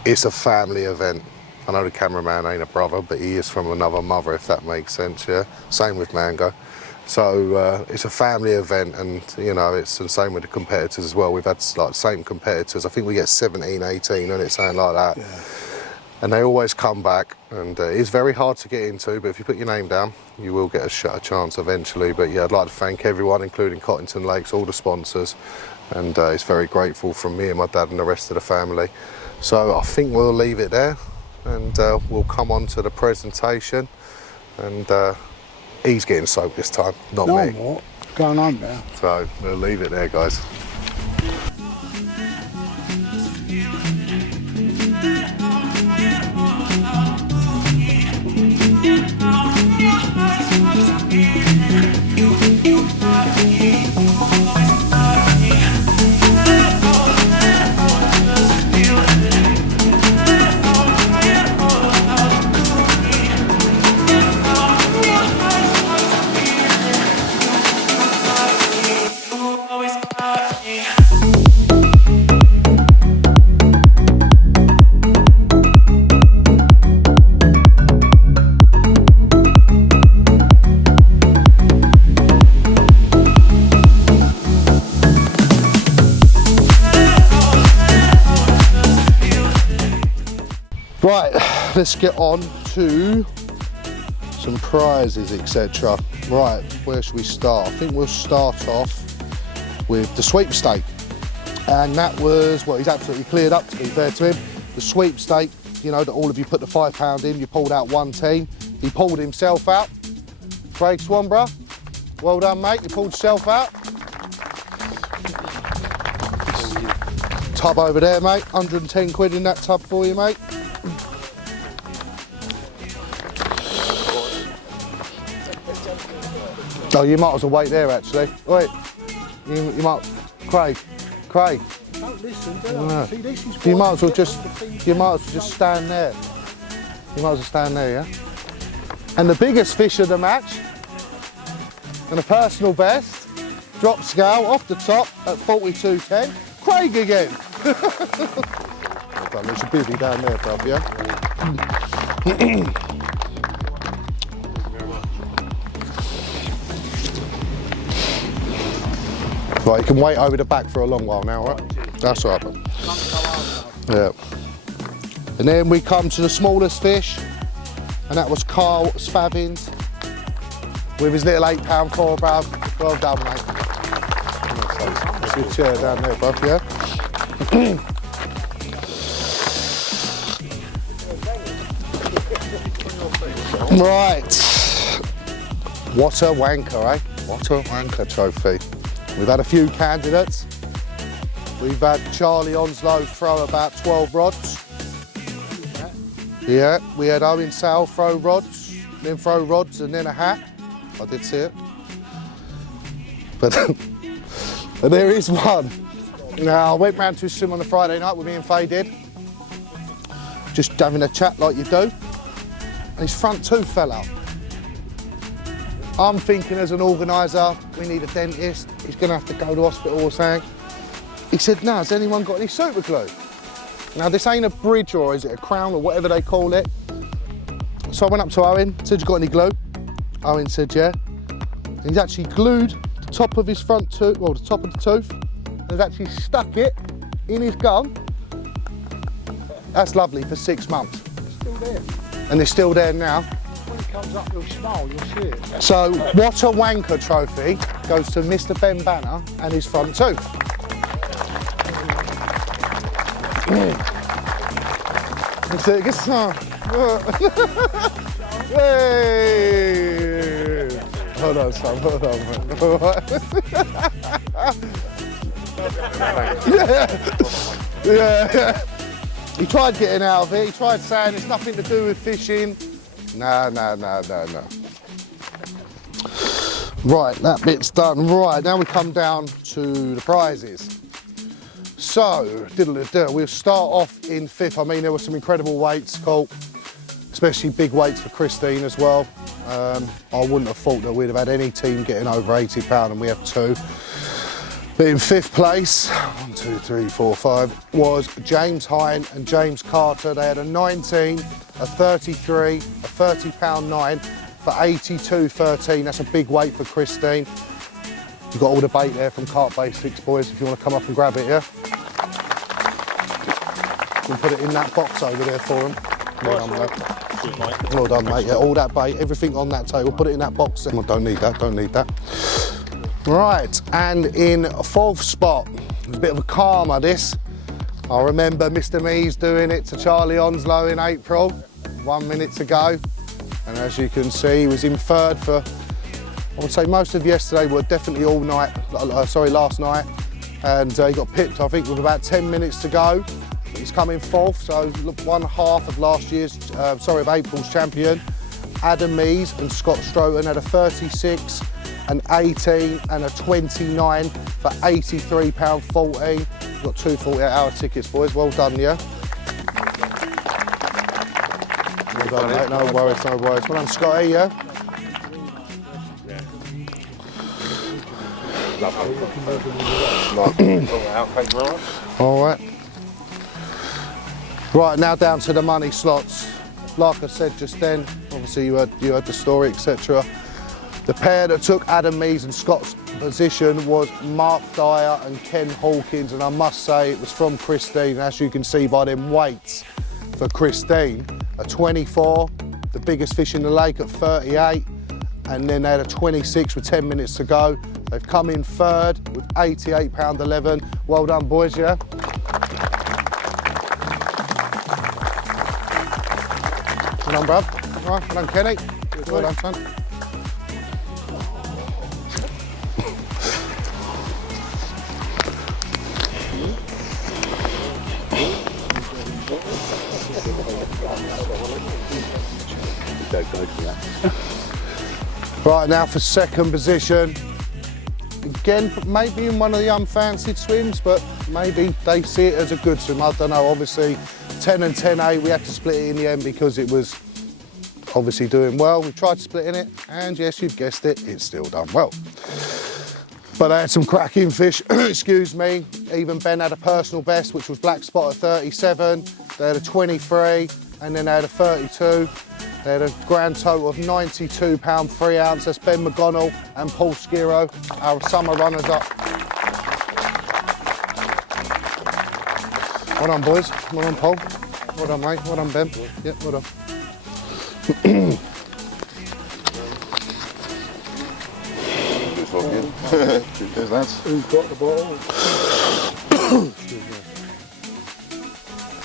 It's a family event. I know the cameraman ain't a brother, but he is from another mother, if that makes sense, yeah? Same with Mango. So it's a family event, and you know, it's the same with the competitors as well. We've had like same competitors. I think we get 17, 18, and it's something like that. Yeah. And they always come back, and it's very hard to get into, but if you put your name down, you will get a chance eventually. But yeah, I'd like to thank everyone, including Cottington Lakes, all the sponsors, and it's very grateful from me and my dad and the rest of the family. So I think we'll leave it there, and we'll come on to the presentation, and he's getting soaked this time, not me. No more. Going on now. So we'll leave it there, guys. Right, let's get on to some prizes, etc. Right, where should we start? I think we'll start off with the sweepstake. And that was, well, he's absolutely cleared up, to be fair to him. The sweepstake, you know, that all of you put the £5 in, you pulled out one team. He pulled himself out. Craig Swanborough, well done, mate, you pulled yourself out. Tub over there, mate, 110 quid in that tub for you, mate. Oh, you might as well wait there, actually. Wait, you might, Craig. Don't listen, do I? See, this is you might as well just stand there. You might as well stand there, yeah? And the biggest fish of the match, and a personal best, drop scale off the top at 42.10. Craig again. Well done, there's a bivvy down there, bruv, yeah? Right, you can wait over the back for a long while now, right? That's all right. Yeah. And then we come to the smallest fish, and that was Carl Spavins with his little £8.4, bruv. Well done, mate. That's your chair down there, bruv, yeah? Right. What a wanker, eh? What a wanker trophy. We've had a few candidates. We've had Charlie Onslow throw about 12 rods. Yeah, we had Owen Sale throw rods, then throw rods and then a hat. I did see it. But there is one. Now, I went round to his swim on the Friday night with me and Faye did. Just having a chat like you do. And his front tooth fell out. I'm thinking as an organiser, we need a dentist. He's going to have to go to hospital or something. He said, no, has anyone got any super glue? Now, this ain't a bridge or is it a crown or whatever they call it. So I went up to Owen, said, you got any glue? Owen said, yeah. And he's actually glued the top of his front tooth, well, the top of the tooth, and he's actually stuck it in his gum. That's lovely for 6 months. It's still there. And it's still there now. When it comes up, you'll smile, you'll see it. So, what a wanker trophy goes to Mr. Ben Banner and his front tooth. Hey! Hold on, son, hold on, man. Yeah. He tried getting out of it, he tried saying it's nothing to do with fishing. No. Right, that bit's done. Right, now we come down to the prizes. So, we'll start off in 5th. I mean, there were some incredible weights caught, especially big weights for Christine as well. I wouldn't have thought that we'd have had any team getting over 80 pound, and we have 2. But in 5th place, 1, 2, 3, 4, 5, was James Hine and James Carter. They had a 19, a 33, a 30 pound 9 for 82.13. That's a big weight for Christine. You've got all the bait there from Carp Basics, boys, if you want to come up and grab it, yeah? You can put it in that box over there for them. Well done, mate. Well done, mate. Yeah, all that bait, everything on that table, put it in that box. Well, don't need that. Right, and in 4th spot, it was a bit of a calmer, this. I remember Mr. Mees doing it to Charlie Onslow in April, 1 minute to go. And as you can see, he was in 3rd for, I would say most of yesterday were definitely last night. And he got pipped, I think, with about 10 minutes to go. He's come in 4th, so 1/2 of last year's, of April's champion. Adam Mees and Scott Stroton had a 36, an 18 and a 29 for £83.14. We've got 2 48-hour tickets, boys. Well done, yeah? Well done, mate. No worries. Well done, Scotty, yeah? All right. Right, now down to the money slots. Like I said just then, obviously you heard the story, etc. The pair that took Adam Mees and Scott's position was Mark Dyer and Ken Hawkins, and I must say it was from Christine, as you can see by them weights for Christine. A 24, the biggest fish in the lake at 38, and then they had a 26 with 10 minutes to go. They've come in 3rd with £88.11. Well done, boys, yeah? Well done, bruv. All right, well done, Kenny. Well done, son. Right, now for 2nd position. Again, maybe in one of the unfancied swims, but maybe they see it as a good swim. I don't know, obviously 10 and 10A, we had to split it in the end because it was obviously doing well. We tried splitting it, and yes, you've guessed it, it's still done well. But they had some cracking fish, excuse me. Even Ben had a personal best, which was Black Spot at 37. They had a 23, and then they had a 32. They had a grand total of £92 3 ounce. That's Ben McGonnell and Paul Skiro, our summer runners up. Well done, boys. Well done, Paul. Well done, mate. Well done, Ben. Yep, well done. Cheers, lads. Who's got the bottle?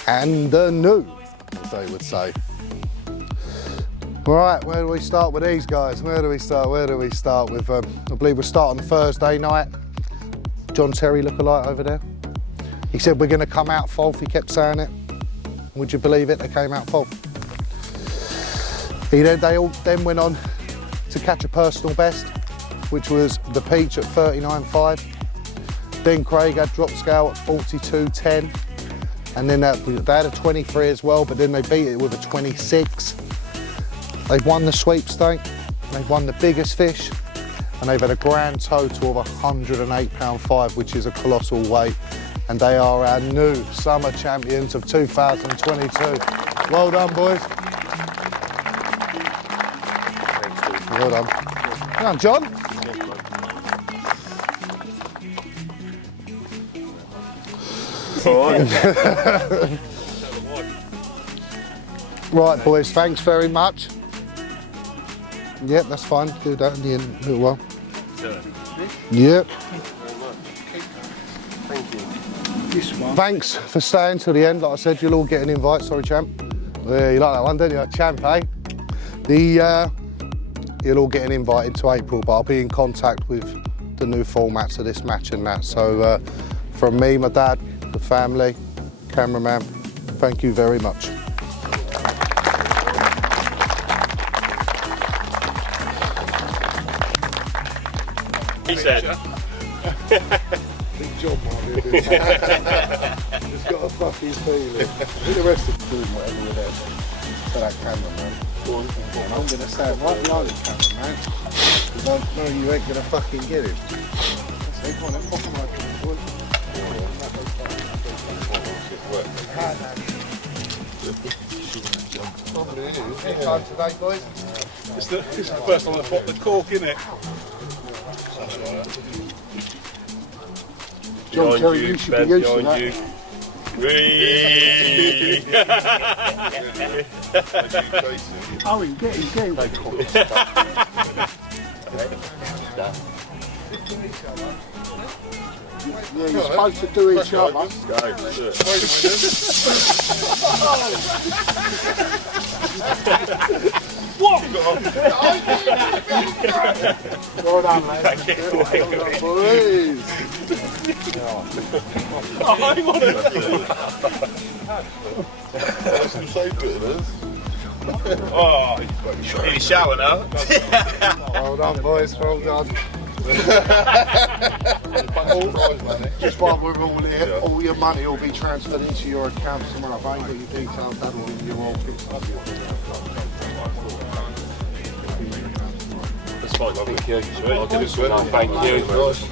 And the new, as they would say. Right, where do we start with these guys? Where do we start with, I believe we'll start on the Thursday night. John Terry lookalike over there. He said we're going to come out 4th, he kept saying it. Would you believe it? They came out 4th. They all then went on to catch a personal best, which was the Peach at 39.5. Then Craig had drop scale at 42.10. And then they had a 23 as well, but then they beat it with a 26. They've won the sweepstake, they've won the biggest fish, and they've had a grand total of £108.5, which is a colossal weight. And they are our new summer champions of 2022. Well done, boys. Well done. Come on, John. Right, boys, thanks very much. Yep, that's fine. Do that in the end a little while. Yep. Thank you. Thanks for staying till the end. Like I said, you'll all get an invite. Sorry, champ. Yeah, you like that one, don't you? Champ, eh? You'll all get an invite into April, but I'll be in contact with the new formats of this match and that. So from me, my dad, the family, cameraman, thank you very much. He said. Big job, might be a bit. Just got a fucking feeling. The rest of doing whatever with it. For that cameraman. And I'm going to stand right behind the cameraman. Because I know you ain't going to fucking get him. So come on, then, pop him over, boy. Any time today, boys? It's the first time I've popped the cork, isn't it? John Kerry, you should be used to that. Oh, he's getting they call it. Yeah, you're supposed to do each other. Wait What? Well done, mate. Boys. Oh, in the shower now. Well done, boys. Well done. Just while we're all here, all your money will be transferred into your account tomorrow. If I ain't got your details, that will be your all fixed up. That's fine, lovely. Thank you. I'll give it to you. Thank you.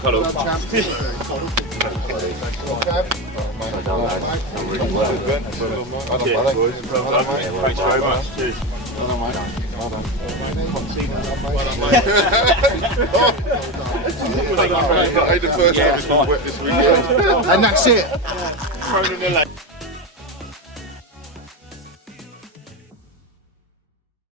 Hello. Thanks very much. Cheers. And that's it. Thrown in the lake.